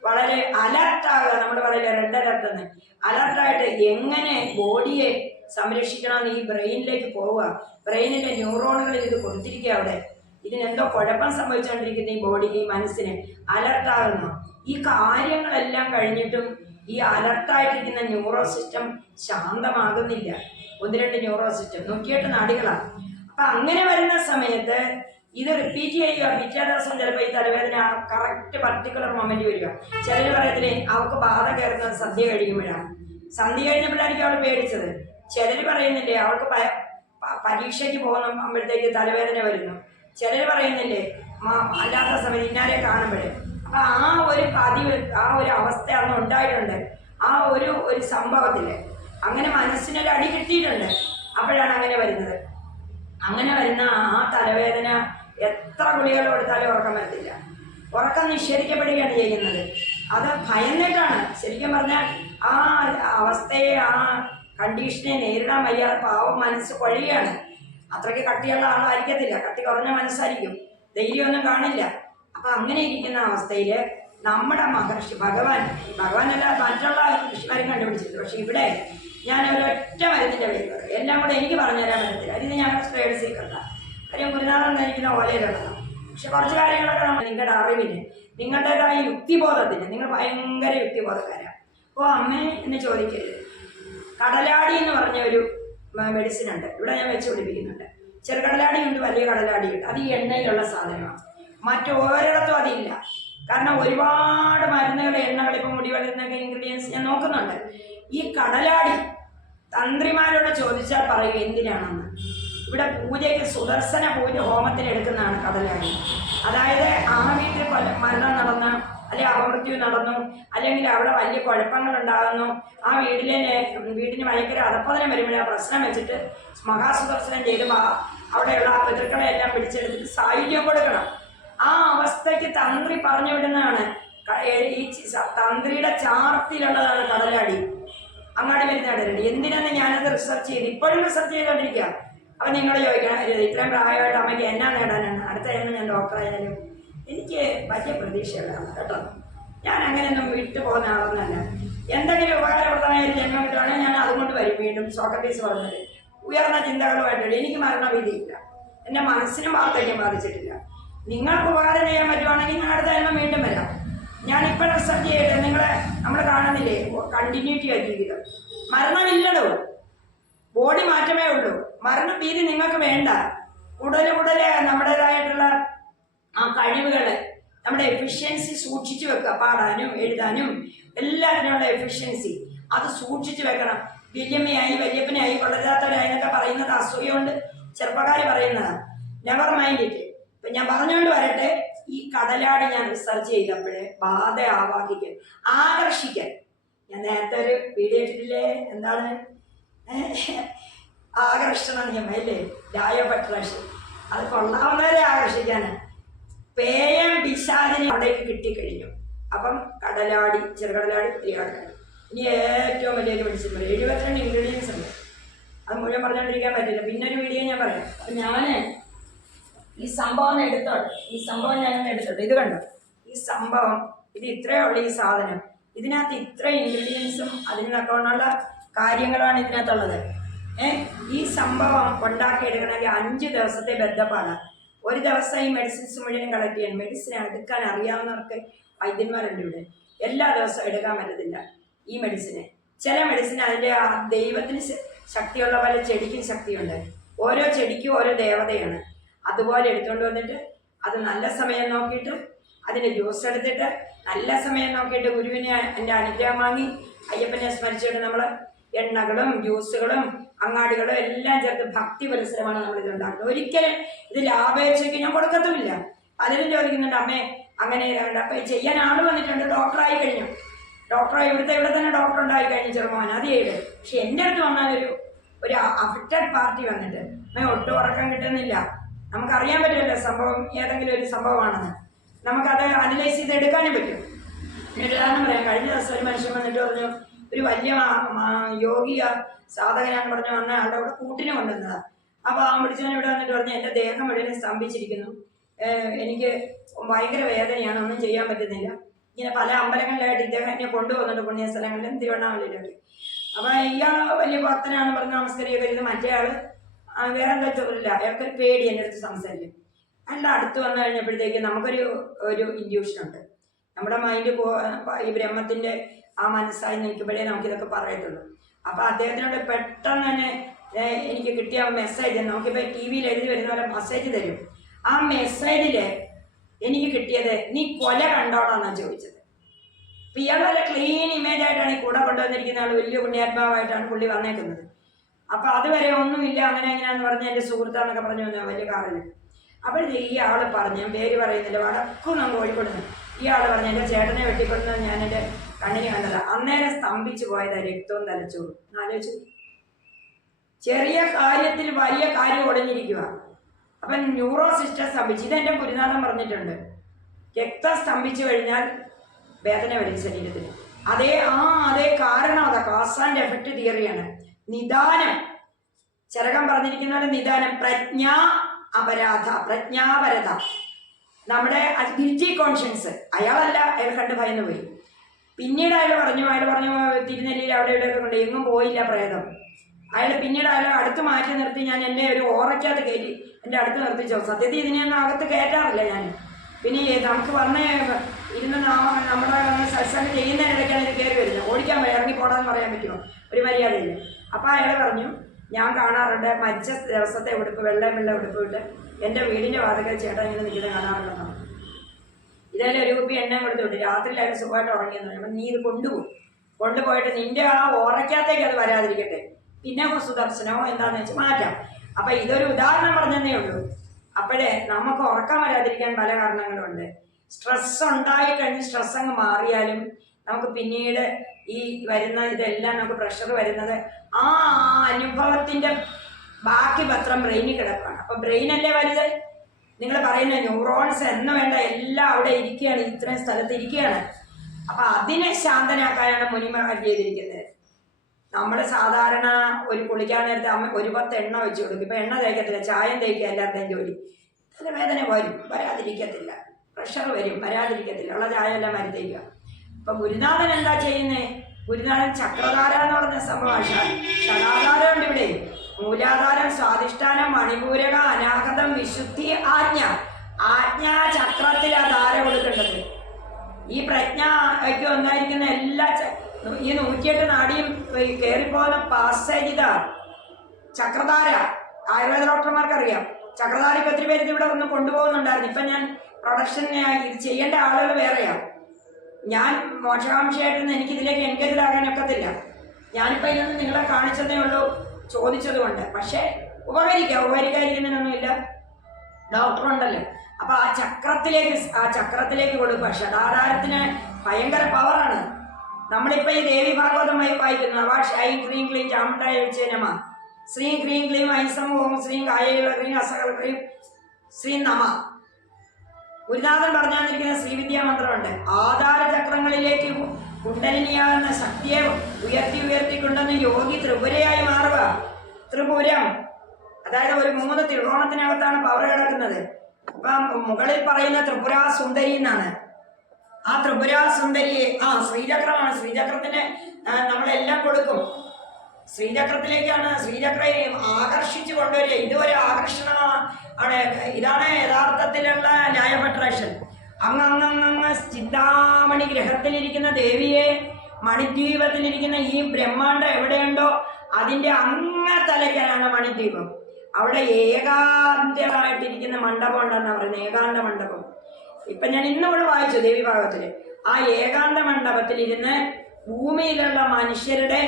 വളരെ അലർട്ടാകുക. നമ്മൾ പറയില്ല റെഡ് അലർട്ട് എന്ന്. അലർട്ടായിട്ട് എങ്ങനെ ബോഡിയെ സംരക്ഷിക്കണമെന്ന് ഈ ബ്രെയിനിലേക്ക് പോവുക. ബ്രെയിനിലെ ന്യൂറോണുകളിൽ ഇത് കൊടുത്തിരിക്കുക. അവിടെ ഇതിനെന്തോ കുഴപ്പം സംഭവിച്ചുകൊണ്ടിരിക്കുന്ന ഈ ബോഡിക്ക്, ഈ മനസ്സിന് അലർട്ടാകുന്നു. ഈ കാര്യങ്ങളെല്ലാം കഴിഞ്ഞിട്ടും ഈ അലർട്ടായിട്ടിരിക്കുന്ന ന്യൂറോ സിസ്റ്റം ശാന്തമാകുന്നില്ല. 1-2 neuro system 108 നാടികളാണ്. അപ്പം അങ്ങനെ വരുന്ന സമയത്ത് ഇത് റിപ്പീറ്റ് ചെയ്യുക. പിറ്റേ ദിവസം ചിലപ്പോൾ ഈ തലവേദന കറക്റ്റ് പർട്ടിക്കുലർ മൊമെന്റ് വരിക. ചിലർ പറയത്തില്ലേ അവർക്ക് ബാധ കയറുന്നത് സന്ധ്യ കഴിയുമ്പോഴാണ്. സന്ധ്യ കഴിഞ്ഞപ്പോഴായിരിക്കും അവൾ പേടിച്ചത്. ചിലർ പറയുന്നില്ലേ അവൾക്ക് പരീക്ഷയ്ക്ക് പോകുമ്പോഴത്തേക്ക് തലവേദന വരുന്നു. ചിലർ പറയുന്നില്ലേ അല്ലാത്ത സമയത്ത് ഇന്നാരെ കാണുമ്പോഴേ. അപ്പം ആ ഒരു അവസ്ഥ അന്ന് ഉണ്ടായിട്ടുണ്ട്. ആ ഒരു സംഭവത്തിൽ അങ്ങനെ മനസ്സിനൊരു അടി കിട്ടിയിട്ടുണ്ട്. അപ്പോഴാണ് അങ്ങനെ വരുന്നത്. അങ്ങനെ വരുന്ന ആ തലവേദന എത്ര ഗുളികൾ കൊടുത്താലും ഉറക്കം വരത്തില്ല. ഉറക്കം നിഷേധിക്കപ്പെടുകയാണ് ചെയ്യുന്നത്. അത് ഭയന്നിട്ടാണ്. ശരിക്കും പറഞ്ഞാൽ ആ അവസ്ഥയെ, ആ കണ്ടീഷനെ നേരിടാൻ വയ്യാതെ പാവം മനസ്സ് കൊഴിയാണ്. അത്രയ്ക്ക് കട്ടിയുള്ള ആളായിരിക്കത്തില്ല, കട്ടി കുറഞ്ഞ മനസ്സായിരിക്കും, ധൈര്യമൊന്നും കാണില്ല. അപ്പം അങ്ങനെ ഇരിക്കുന്ന അവസ്ഥയിൽ നമ്മുടെ മഹർഷി ഭഗവാനല്ല മറ്റുള്ള ഋഷിമാരും കണ്ടുപിടിച്ചിട്ടുണ്ട്. പക്ഷെ ഇവിടെ ഞാൻ ഒരൊറ്റ മരുന്നിൻ്റെ പേര് പറയും. എല്ലാം കൂടെ എനിക്ക് പറഞ്ഞു തരാൻ പറ്റത്തില്ല. അതിന് ഞങ്ങളുടെ സ്ട്രേഡ് സീക്രട്ടാണ്. കാര്യം ഗുരുനാഥൻ ധരിക്കുന്ന ഓലയിലുള്ളതാണ്. പക്ഷെ കുറച്ച് കാര്യങ്ങളൊക്കെ നമ്മൾ നിങ്ങളുടെ അറിവിന്, നിങ്ങളുടേതായ യുക്തിബോധത്തിന്, നിങ്ങൾ ഭയങ്കര യുക്തിബോധക്കാരാണ്. അപ്പോൾ അമ്മേ എന്ന് ചോദിക്കരുത്. കടലാടി എന്ന് പറഞ്ഞ ഒരു മെഡിസിൻ ഉണ്ട്. ഇവിടെ ഞാൻ വെച്ച് പിടിപ്പിക്കുന്നുണ്ട്. ചെറുകടലാടിയുണ്ട്, വലിയ കടലാടിയുണ്ട്. അത് ഈ എണ്ണയിലുള്ള സാധനമാണ്. മറ്റൊരിടത്തും അതില്ല. കാരണം ഒരുപാട് മരുന്നുകൾ, എണ്ണകൾ, ഇപ്പം മുടി വളരുന്നൊക്കെ ഇൻഗ്രീഡിയൻസ് ഞാൻ നോക്കുന്നുണ്ട്. ഈ കടലാടി തന്ത്രിമാരോട് ചോദിച്ചാൽ പറയും എന്തിനാണെന്ന്. ഇവിടെ പൂജയ്ക്ക് സുദർശന പൂജ ഹോമത്തിന് എടുക്കുന്നതാണ് കടലാടി. അതായത് ആ വീട്ടിൽ മരണം നടന്ന്, അല്ലെങ്കിൽ അപമൃത്യു നടന്നു, അല്ലെങ്കിൽ അവിടെ വലിയ കുഴപ്പങ്ങൾ ഉണ്ടാകുന്നു, ആ വീടിന് ഭയങ്കര അധപ്പതനം വരുമ്പോഴേ ആ പ്രശ്നം വെച്ചിട്ട് മഹാസുദർശനം ചെയ്ത് അവിടെയുള്ള ആ പിതൃക്കളെ എല്ലാം പിടിച്ചെടുത്തിട്ട് സായുജ്യം കൊടുക്കണം. ആ അവസ്ഥയ്ക്ക് തന്ത്രി പറഞ്ഞു വിടുന്നതാണ്. ഈ തന്ത്രിയുടെ ചാർത്തിലുള്ളതാണ് കടലാടി. അങ്ങാടി വരുന്ന കടലാടി. എന്തിനാന്ന് ഞാനത് റിസർച്ച് ചെയ്ത് ഇപ്പോഴും റിസർച്ച് ചെയ്തുകൊണ്ടിരിക്കുക. അപ്പം നിങ്ങൾ ചോദിക്കണം, ഇത്രയും പ്രായമായിട്ട് അമ്മയ്ക്ക് എന്നാ നേടാനാണ്? അടുത്ത ജന്മം ഞാൻ ഡോക്ടറായാലും എനിക്ക് വലിയ പ്രതീക്ഷകളാണ് കേട്ടോ. ഞാൻ അങ്ങനെയൊന്നും വിട്ടു പോകുന്ന ആളൊന്നല്ല. എന്തെങ്കിലും ഉപകാരപ്രദമായ ഒരു ജന്മം കിട്ടുവാണെങ്കിൽ ഞാൻ അതുകൊണ്ട് വരും. വീണ്ടും സോക്രട്ടീസ് പറഞ്ഞത് ഉയർന്ന ചിന്തകളുമായിട്ടില്ല. എനിക്ക് മരണവിധിയില്ല, എൻ്റെ മനസ്സിനും വാർദ്ധക്യം ബാധിച്ചിട്ടില്ല. നിങ്ങൾക്ക് ഉപകാരം ചെയ്യാൻ പറ്റുവാണെങ്കിൽ ഞാൻ അടുത്ത ജന്മം വീണ്ടും വരാം. ഞാനിപ്പോൾ റിസർച്ച് ചെയ്യട്ടെ. നമ്മൾ കാണുന്നില്ലേ കണ്ടിന്യൂറ്റി ആയി ജീവിതം. മരണമില്ലടോ, ബോഡി മാറ്റമേ ഉള്ളൂ. മരണഭീതി നിങ്ങൾക്ക് വേണ്ട. കൂടുതൽ നമ്മുടേതായിട്ടുള്ള ആ കഴിവുകൾ, നമ്മുടെ എഫിഷ്യൻസി സൂക്ഷിച്ചു വെക്കുക. പാടാനും എഴുതാനും എല്ലാത്തിനുള്ള എഫിഷ്യൻസി അത് സൂക്ഷിച്ചു വെക്കണം. വല്യമ്മയായി വല്യപ്പനായി കൊള്ളരുതാത്തവരായി എന്നൊക്കെ പറയുന്നത് അസൂയ കൊണ്ട് ചെറുപ്പക്കാർ പറയുന്നതാണ്. Never mind it. ഇപ്പം ഞാൻ പറഞ്ഞുകൊണ്ട് വരട്ടെ, ഈ കടലാടി ഞാൻ റിസർച്ച് ചെയ്തപ്പോഴേ ബാധ ആവാഹിക്കൽ, ആകർഷിക്കൽ. ഞാൻ നേരത്തെ ഒരു വീഡിയോ ഇട്ടിട്ടില്ലേ, എന്താണ് ആകർഷണ നിയമം അല്ലേ, ഡയോപട്രേഷൻ. അത് കൊള്ളാവുന്നവരെ ആകർഷിക്കാനാണ്. പേയം പിശാചിനെ അവിടേക്ക് കിട്ടിക്കഴിഞ്ഞു. അപ്പം കടലാടി, ചെറുകടലാടി, തിരികടലാടി. ഇനി ഏറ്റവും വലിയൊരു മെഡിസിൻ പറയും. 72 ഇൻഗ്രീഡിയൻസ് ഉണ്ട്. അത് മുഴുവൻ പറഞ്ഞുകൊണ്ടിരിക്കാൻ പറ്റില്ല, പിന്നെ ഒരു വീഡിയോ ഞാൻ പറയാം. അപ്പം ഞാൻ ഈ സംഭവം എടുത്തോട്ടെ, ഈ സംഭവം ഞാനൊന്ന് എടുത്തോട്ടെ. ഇത് കണ്ടോ, ഈ സംഭവം, ഇത് ഇത്രയേ ഉള്ളൂ. ഈ സാധനം, ഇതിനകത്ത് ഇത്ര ഇൻഗ്രീഡിയൻസും അതിനൊക്കെയുള്ള കാര്യങ്ങളാണ് ഇതിനകത്തുള്ളത്. ഈ സംഭവം ഉണ്ടാക്കിയെടുക്കണമെങ്കിൽ 5 ദിവസത്തെ ബദ്ധപ്പാടാണ്. ഒരു ദിവസം ഈ മെഡിസിൻസ് മുഴുവൻ കളക്ട് ചെയ്യാൻ, മെഡിസിൻ എടുക്കാൻ അറിയാവുന്നവർക്ക് വൈദ്യന്മാരുണ്ട് ഇവിടെ. എല്ലാ ദിവസവും എടുക്കാൻ പറ്റത്തില്ല ഈ മെഡിസിന്. ചില മെഡിസിൻ അതിൻ്റെ ദൈവത്തിന് ശക്തിയുള്ള പോലെ ചെടിക്കും ശക്തിയുണ്ട്. ഓരോ ചെടിക്കും ഓരോ ദേവതയാണ്. അതുപോലെ എടുത്തുകൊണ്ട് വന്നിട്ട് അത് നല്ല സമയം നോക്കിയിട്ട് അതിൻ്റെ ജ്യൂസ് എടുത്തിട്ട് നല്ല സമയം നോക്കിയിട്ട് ഗുരുവിനെ എൻ്റെ അനുഗ്രഹം വാങ്ങി അയ്യപ്പനെ സ്മരിച്ചിട്ട് നമ്മൾ എണ്ണകളും ജ്യൂസുകളും അങ്ങാടികളും എല്ലാം ചേർത്ത് ഭക്തി മത്സരമാണ് നമ്മൾ ഇതുണ്ടാക്കുന്നത്. ഒരിക്കലും ഇത് ലാഭേച്ഛയ്ക്ക് ഞാൻ കൊടുക്കത്തുമില്ല. പലരും ചോദിക്കുന്നുണ്ട്, അമ്മേ അങ്ങനെ ഇതാണ്ട്. അപ്പം ചെയ്യാൻ ആൾ വന്നിട്ടുണ്ട്, ഡോക്ടറായി കഴിഞ്ഞു. ഡോക്ടറായി ഇവിടെ തന്നെ ഡോക്ടർ ഉണ്ടായി കഴിഞ്ഞു, ചെറുമോൻ അത് ചെയ്ത്. പക്ഷെ എൻ്റെ അടുത്ത് വന്നാൽ ഒരു അഫക്റ്റഡ് പാർട്ടി വന്നിട്ട് അമ്മ ഒട്ടും ഉറക്കം കിട്ടുന്നില്ല. നമുക്കറിയാൻ പറ്റുമല്ലോ സംഭവം ഏതെങ്കിലും ഒരു സംഭവമാണെന്ന്. നമുക്കത് അനലൈസ് ചെയ്ത് എടുക്കാനും പറ്റും. ഉദാഹരണം പറയാം. കഴിഞ്ഞ ദിവസം ഒരു മനുഷ്യൻ വന്നിട്ട് പറഞ്ഞു, ഒരു വലിയ യോഗിയ സാധകനാന്ന് പറഞ്ഞു വന്ന ആളുടെ അവിടെ കൂട്ടിന് കൊണ്ടുവന്നതാണ്. അപ്പോൾ ആ പിടിച്ചവൻ ഇവിടെ വന്നിട്ട് പറഞ്ഞു, എൻ്റെ ദേഹം മുഴുവൻ സ്തംഭിച്ചിരിക്കുന്നു, എനിക്ക് ഭയങ്കര വേദനയാണ്, ഒന്നും ചെയ്യാൻ പറ്റുന്നില്ല. ഇങ്ങനെ പല അമ്പലങ്ങളിലായിട്ട് ഇദ്ദേഹം എന്നെ കൊണ്ടുപോകുന്നുണ്ട്, പുണ്യസ്ഥലങ്ങളിലും തിരുവണ്ണാമലയിലൊക്കെ. അപ്പോൾ ഇയാൾ വലിയ ഭക്തനാണെന്ന് പറഞ്ഞ് നമസ്കരിയൊക്കെ ചെയ്ത്, മറ്റേ ആൾ വേറെ എന്താ ചോദില്ല, അയാൾക്കൊരു പേടി എൻ്റെ അടുത്ത് സംസാരിക്കും. അല്ല, അടുത്ത് വന്നു കഴിഞ്ഞപ്പോഴത്തേക്ക് നമുക്കൊരു ഇൻഡ്യൂഷൻ ഉണ്ട്. നമ്മുടെ മൈൻഡ് ഈ ബ്രഹ്മത്തിൻ്റെ ആ മനസ്സായി നിൽക്കുമ്പോഴേ നമുക്കിതൊക്കെ പറയത്തുള്ളൂ. അപ്പോൾ അദ്ദേഹത്തിനോട് പെട്ടെന്ന് തന്നെ എനിക്ക് കിട്ടിയ മെസ്സേജ്, നമുക്കിപ്പോൾ TV എഴുതി വരുന്ന പോലെ മെസ്സേജ് തരും. ആ മെസ്സേജിൽ എനിക്ക് കിട്ടിയത്, നീ കൊല കണ്ടോളാന്നാണ് ചോദിച്ചത്. അപ്പം ഇയാൾ വല്ല ക്ലീൻ ഇമേജ് ആയിട്ടാണ് ഈ കൂടെ കൊണ്ടുവന്നിരിക്കുന്ന ആൾ, വലിയ പുണ്യാത്മാവായിട്ടാണ് പുള്ളി വന്നേക്കുന്നത്. അപ്പം അതുവരെ ഒന്നുമില്ല, അങ്ങനെ എങ്ങനെയാന്ന് പറഞ്ഞ് എൻ്റെ സുഹൃത്താന്നൊക്കെ പറഞ്ഞു വന്ന വലിയ കാറിൽ. അപ്പോഴത്തേക്ക് ഈ ആൾ പറഞ്ഞു, ഞാൻ പേര് പറയുന്നില്ല, വടക്കും കോഴിക്കോടുന്ന്, ഈ ആൾ പറഞ്ഞു, എൻ്റെ ചേട്ടനെ വെട്ടിക്കൊടുന്നത് ഞാൻ എൻ്റെ കണ്ണിന് കണ്ടതാണ്. അന്നേരം സ്തംഭിച്ചു പോയതാണ് രക്തവും തലച്ചോറും. ആലോചിച്ചു, ചെറിയ കാര്യത്തിൽ വലിയ കാര്യം ഒളിഞ്ഞിരിക്കുക. അപ്പം ന്യൂറോ സിസ്റ്റം സ്തംഭിച്ചു. ഇതെൻ്റെ ഗുരുനാഥൻ പറഞ്ഞിട്ടുണ്ട്. രക്തം സ്തംഭിച്ചു കഴിഞ്ഞാൽ വേദന വരും ശരീരത്തിന്. അതേ കാരണം അതാ, കാസ് ആൻഡ് എഫക്റ്റ് തിയറിയാണ്. നിദാനം, ചരകം പറഞ്ഞിരിക്കുന്ന നിദാനം, പ്രജ്ഞാപരത, നമ്മുടെ ഗിൽറ്റി കോൺഷ്യൻസ്. അയാളല്ല, അയാൾ കണ്ട് ഭയന്നു പോയി. പിന്നീട് അയാൾ പറഞ്ഞു തിരുനെല്ലിയിൽ അവിടെ ഇവിടെയൊക്കെ കൊണ്ട് എങ്ങും പോയില്ല പ്രേതം. പിന്നീട് അയാൾ അടുത്ത് മാറ്റി നിർത്തി. ഞാൻ എൻ്റെ ഒരു ഓറയ്ക്കകത്ത് കയറ്റി എൻ്റെ അടുത്ത് നിർത്തിച്ചോ. സത്യത്തിൽ ഇതിനെയൊന്നും അകത്ത് കയറ്റാറില്ല ഞാൻ. പിന്നെ നമുക്ക് വന്ന് ഇരുന്ന് നമ്മുടെ സത്സംഗം ചെയ്യുന്നതിനിടയ്ക്കാണ് ഇത് കയറി വരുന്നത്. ഓടിക്കാൻ വയ്യ, ഇറങ്ങി പോടാന്ന് പറയാൻ പറ്റുമോ? ഒരു മര്യാദയില്ല. അപ്പോൾ അയാൾ പറഞ്ഞു, ഞാൻ കാണാറുണ്ട് മരിച്ച ദിവസത്തെ ഉടുപ്പ്, വെള്ള ഉടുപ്പ് ഇട്ട് എൻ്റെ വീടിൻ്റെ വാതിക്കൽ ചേട്ടൻ ഇങ്ങനെ നിൽക്കുന്നത് കാണാറുണ്ടെന്നാണ്. ഇതായാലും ഒരു കുപ്പി എണ്ണ കൊടുത്തു വിട്ടു. രാത്രിയിലായാലും സുഖമായിട്ട് ഉറങ്ങിയെന്ന് പറഞ്ഞു. നീ ഇത് കൊണ്ടുപോയിട്ട് നിൻ്റെ ആ ഓറയ്ക്കകത്തേക്ക് അത് വരാതിരിക്കട്ടെ, പിന്നെ സുദർശനമോ എന്താണെന്ന് വെച്ച് മാറ്റാം. അപ്പം ഇതൊരു ഉദാഹരണം പറഞ്ഞതേ ഉള്ളൂ. അപ്പോഴേ നമുക്ക് ഉറക്കം വരാതിരിക്കാൻ പല കാരണങ്ങളുണ്ട്. സ്ട്രെസ് ഉണ്ടായിക്കഴിഞ്ഞ് സ്ട്രെസ് അങ്ങ് മാറിയാലും നമുക്ക് പിന്നീട് ഈ വരുന്ന ഇതെല്ലാം നമുക്ക് പ്രഷർ വരുന്നത് ആ അനുഭവത്തിൻ്റെ ബാക്കി പത്രം ബ്രെയിനിൽ കിടക്കുകയാണ്. അപ്പം ബ്രെയിനല്ലേ വലുത്. നിങ്ങൾ പറയുന്ന ന്യൂറോൺസ് എന്ന് വേണ്ട എല്ലാം അവിടെ ഇരിക്കുകയാണ്, ഇത്രയും സ്ഥലത്ത് ഇരിക്കുകയാണ്. അപ്പം അതിനെ ശാന്തനാക്കാനാണ് മുനിമാർ ചെയ്തിരിക്കുന്നത്. നമ്മൾ സാധാരണ ഒരു കുളിക്കാൻ നേരത്തെ അമ്മ 10 എണ്ണ വെച്ച് കൊടുക്കും. ഇപ്പം എണ്ണ തേക്കത്തില്ല, ചായം തേക്കുക എല്ലാവരുടെയും ജോലി. തലവേദന വരാതിരിക്കത്തില്ല, പ്രഷർ വരും, വരാതിരിക്കത്തില്ല, ഉള്ള ചായ എല്ലാം മരുത്തേക്കുക. അപ്പം ഗുരുനാഥൻ എന്താ ചെയ്യുന്നത്? ഗുരുനാഥൻ ചക്രധാര എന്ന് പറഞ്ഞ സംഭവമാണ്. ഷടാധാരം ഉണ്ട് ഇവിടെ. മൂലാധാരം, സ്വാധിഷ്ഠാനം, മണിപൂരക, അനാഹതം, വിശുദ്ധി, ആജ്ഞാ ചക്രത്തിൽ ആ ധാര കൊടുക്കേണ്ടത്. ഈ പ്രജ്ഞയ്ക്ക് ഒന്നായിരിക്കുന്ന എല്ലാ ഈ 108 നാടിയും കയറിപ്പോകുന്ന പാസേജ് ഇതാണ് ചക്രധാര. ആയുർവേദ ഡോക്ടർമാർക്കറിയാം. ചക്രധാരയ്ക്ക് ഒത്തിരി പേര് ഇവിടെ ഒന്ന് കൊണ്ടുപോകുന്നുണ്ടായിരുന്നു. ഇപ്പം ഞാൻ പ്രൊഡക്ഷൻ ഇത് ചെയ്യേണ്ട ആളുകൾ വേറെയാണ്. ഞാൻ മോക്ഷകാംക്ഷയായിട്ടിരുന്ന് എനിക്കിതിലേക്ക് എൻഗേജിലാകാൻ ഒക്കത്തില്ല. ഞാനിപ്പോൾ ഇതൊന്നും നിങ്ങളെ കാണിച്ചതേ ഉള്ളൂ, ചോദിച്ചതുകൊണ്ട്. പക്ഷേ ഉപകരിക്കാതിരിക്കുന്നതിനൊന്നുമില്ല, ഡോക്ടറുണ്ടല്ലോ. അപ്പൊ ആ ചക്രത്തിലേക്ക് കൊടുക്കുക. ഷഡാധാരത്തിന് ഭയങ്കര പവറാണ്. നമ്മളിപ്പോ ഈ ദേവി ഭാഗവതം വായിക്കുന്നു. അവ ഐ ക്രീം ക്ലീം ചാമുണ്ടായ വിജയനമ ശ്രീ ക്രീം ക്ലീം ഐസം ഓം ശ്രീ കായകള ക്രീം അസകൾ ക്രീം ശ്രീ നമ. ഗുരുനാഥൻ പറഞ്ഞു തന്നിരിക്കുന്ന ശ്രീവിദ്യാ മന്ത്രമുണ്ട്. ആധാര ചക്രങ്ങളിലേക്ക് കുണ്ടലിനിയാകുന്ന ശക്തിയെ ഉയർത്തിക്കൊണ്ടെന്ന് യോഗി ത്രിപുരയായി മാറുക. ത്രിപുരം അതായത് ഒരു 3 ത്രികോണത്തിനകത്താണ് പവർ കിടക്കുന്നത്. അപ്പം മുകളിൽ പറയുന്ന ത്രിപുരാ സുന്ദരി എന്നാണ്. ആ ത്രിപുരാ സുന്ദരിയെ ശ്രീചക്രമാണ്. ശ്രീചക്രത്തിന് നമ്മളെല്ലാം കൊടുക്കും. ശ്രീചക്രത്തിലേക്കാണ് ശ്രീചക്രയെ ആകർഷിച്ചു കൊണ്ടുവരിക. ഇതൊരു ആകർഷണമാണ്. ഇതാണ് യഥാർത്ഥത്തിലുള്ള ലൈഫ് അട്രാക്ഷൻ. അങ്ങ് ചിന്താമണി ഗ്രഹത്തിലിരിക്കുന്ന ദേവിയെ, മണിദ്വീപത്തിലിരിക്കുന്ന ഈ ബ്രഹ്മാണ്ടം എവിടെയുണ്ടോ അതിന്റെ തലയ്ക്കാണ് മണിദ്വീപം. അവിടെ ഏകാന്തമായിട്ടിരിക്കുന്ന മണ്ഡപം ഉണ്ടെന്നാണ് പറയുന്നത്, ഏകാന്ത മണ്ഡപം. ഇപ്പൊ ഞാൻ ഇന്നിവിടെ വായിച്ചു ദേവി ഭാഗവത്തില്. ആ ഏകാന്ത മണ്ഡപത്തിലിരുന്ന് ഭൂമിയിലുള്ള മനുഷ്യരുടെ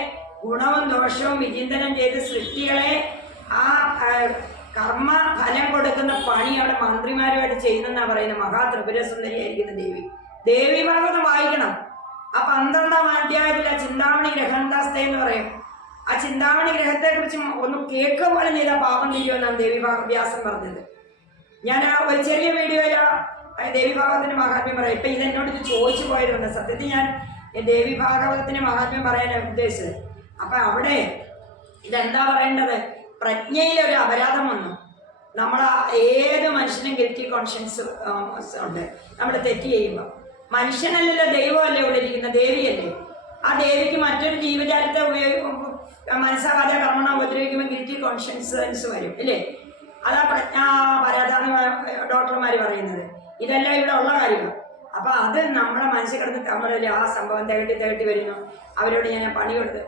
ഗുണവും ദോഷവും വിചിന്തനം ചെയ്ത് സൃഷ്ടികളെ ആ കർമ്മ ഫലം കൊടുക്കുന്ന പണി അവിടെ മന്ത്രിമാരുമായിട്ട് ചെയ്യുന്നെന്നാ പറയുന്നത്. മഹാത്രിപുരസുന്ദരിയായിരിക്കുന്ന ദേവി ഭാഗവതം വായിക്കണം. ആ 12ാം അധ്യായത്തിലെ ചിന്താമണി ഗ്രഹന്താസ്ഥ എന്ന് പറയും. ആ ചിന്താമണി ഗ്രഹത്തെ കുറിച്ച് ഒന്ന് കേൾക്കുക പോലെ ചെയ്താൽ പാപം തീരുമെന്നാണ് വ്യാസൻ പറഞ്ഞത്. ഞാൻ ഒരു ചെറിയ വീഡിയോയില ദേവി ഭാഗവതത്തിന്റെ മഹാത്മ്യം പറയാം. ഇപ്പൊ ഇതെന്നോട് ഇത് ചോദിച്ചു പോയതുകൊണ്ട് സത്യത്തിൽ ഞാൻ ദേവി ഭാഗവതത്തിന്റെ മഹാത്മ്യം പറയാനാണ് ഉദ്ദേശിച്ചത്. അപ്പൊ അവിടെ ഇതെന്താ പറയേണ്ടത്? പ്രജ്ഞയിലൊരു അപരാധം വന്നു. ഏത് മനുഷ്യനും ഗിൽറ്റി കോൺഷ്യൻസ് ഉണ്ട്. നമ്മൾ തെറ്റ് ചെയ്യുമ്പോൾ മനുഷ്യനല്ലല്ലോ, ദൈവമല്ലേ ഇവിടെ ഇരിക്കുന്ന, ദേവിയല്ലേ. ആ ദേവിക്ക് മറ്റൊരു ജീവജാലത്തെ മനസ്സാകാതെ കർമ്മണ ഉപദ്രവിക്കുമ്പോൾ ഗിൽറ്റി കോൺഷ്യൻസ് വരും ഇല്ലേ? അതാ പരാതാന്ന് ഡോക്ടർമാർ പറയുന്നത്. ഇതെല്ലാം ഇവിടെ ഉള്ള കാര്യമാണ്. അപ്പൊ അത് നമ്മളെ മനസ്സിൽ കിടന്ന് നമ്മളല്ലേ ആ സംഭവം തേട്ടി വരുന്നു. അവരോട് ഞാൻ പണി കൊടുത്ത്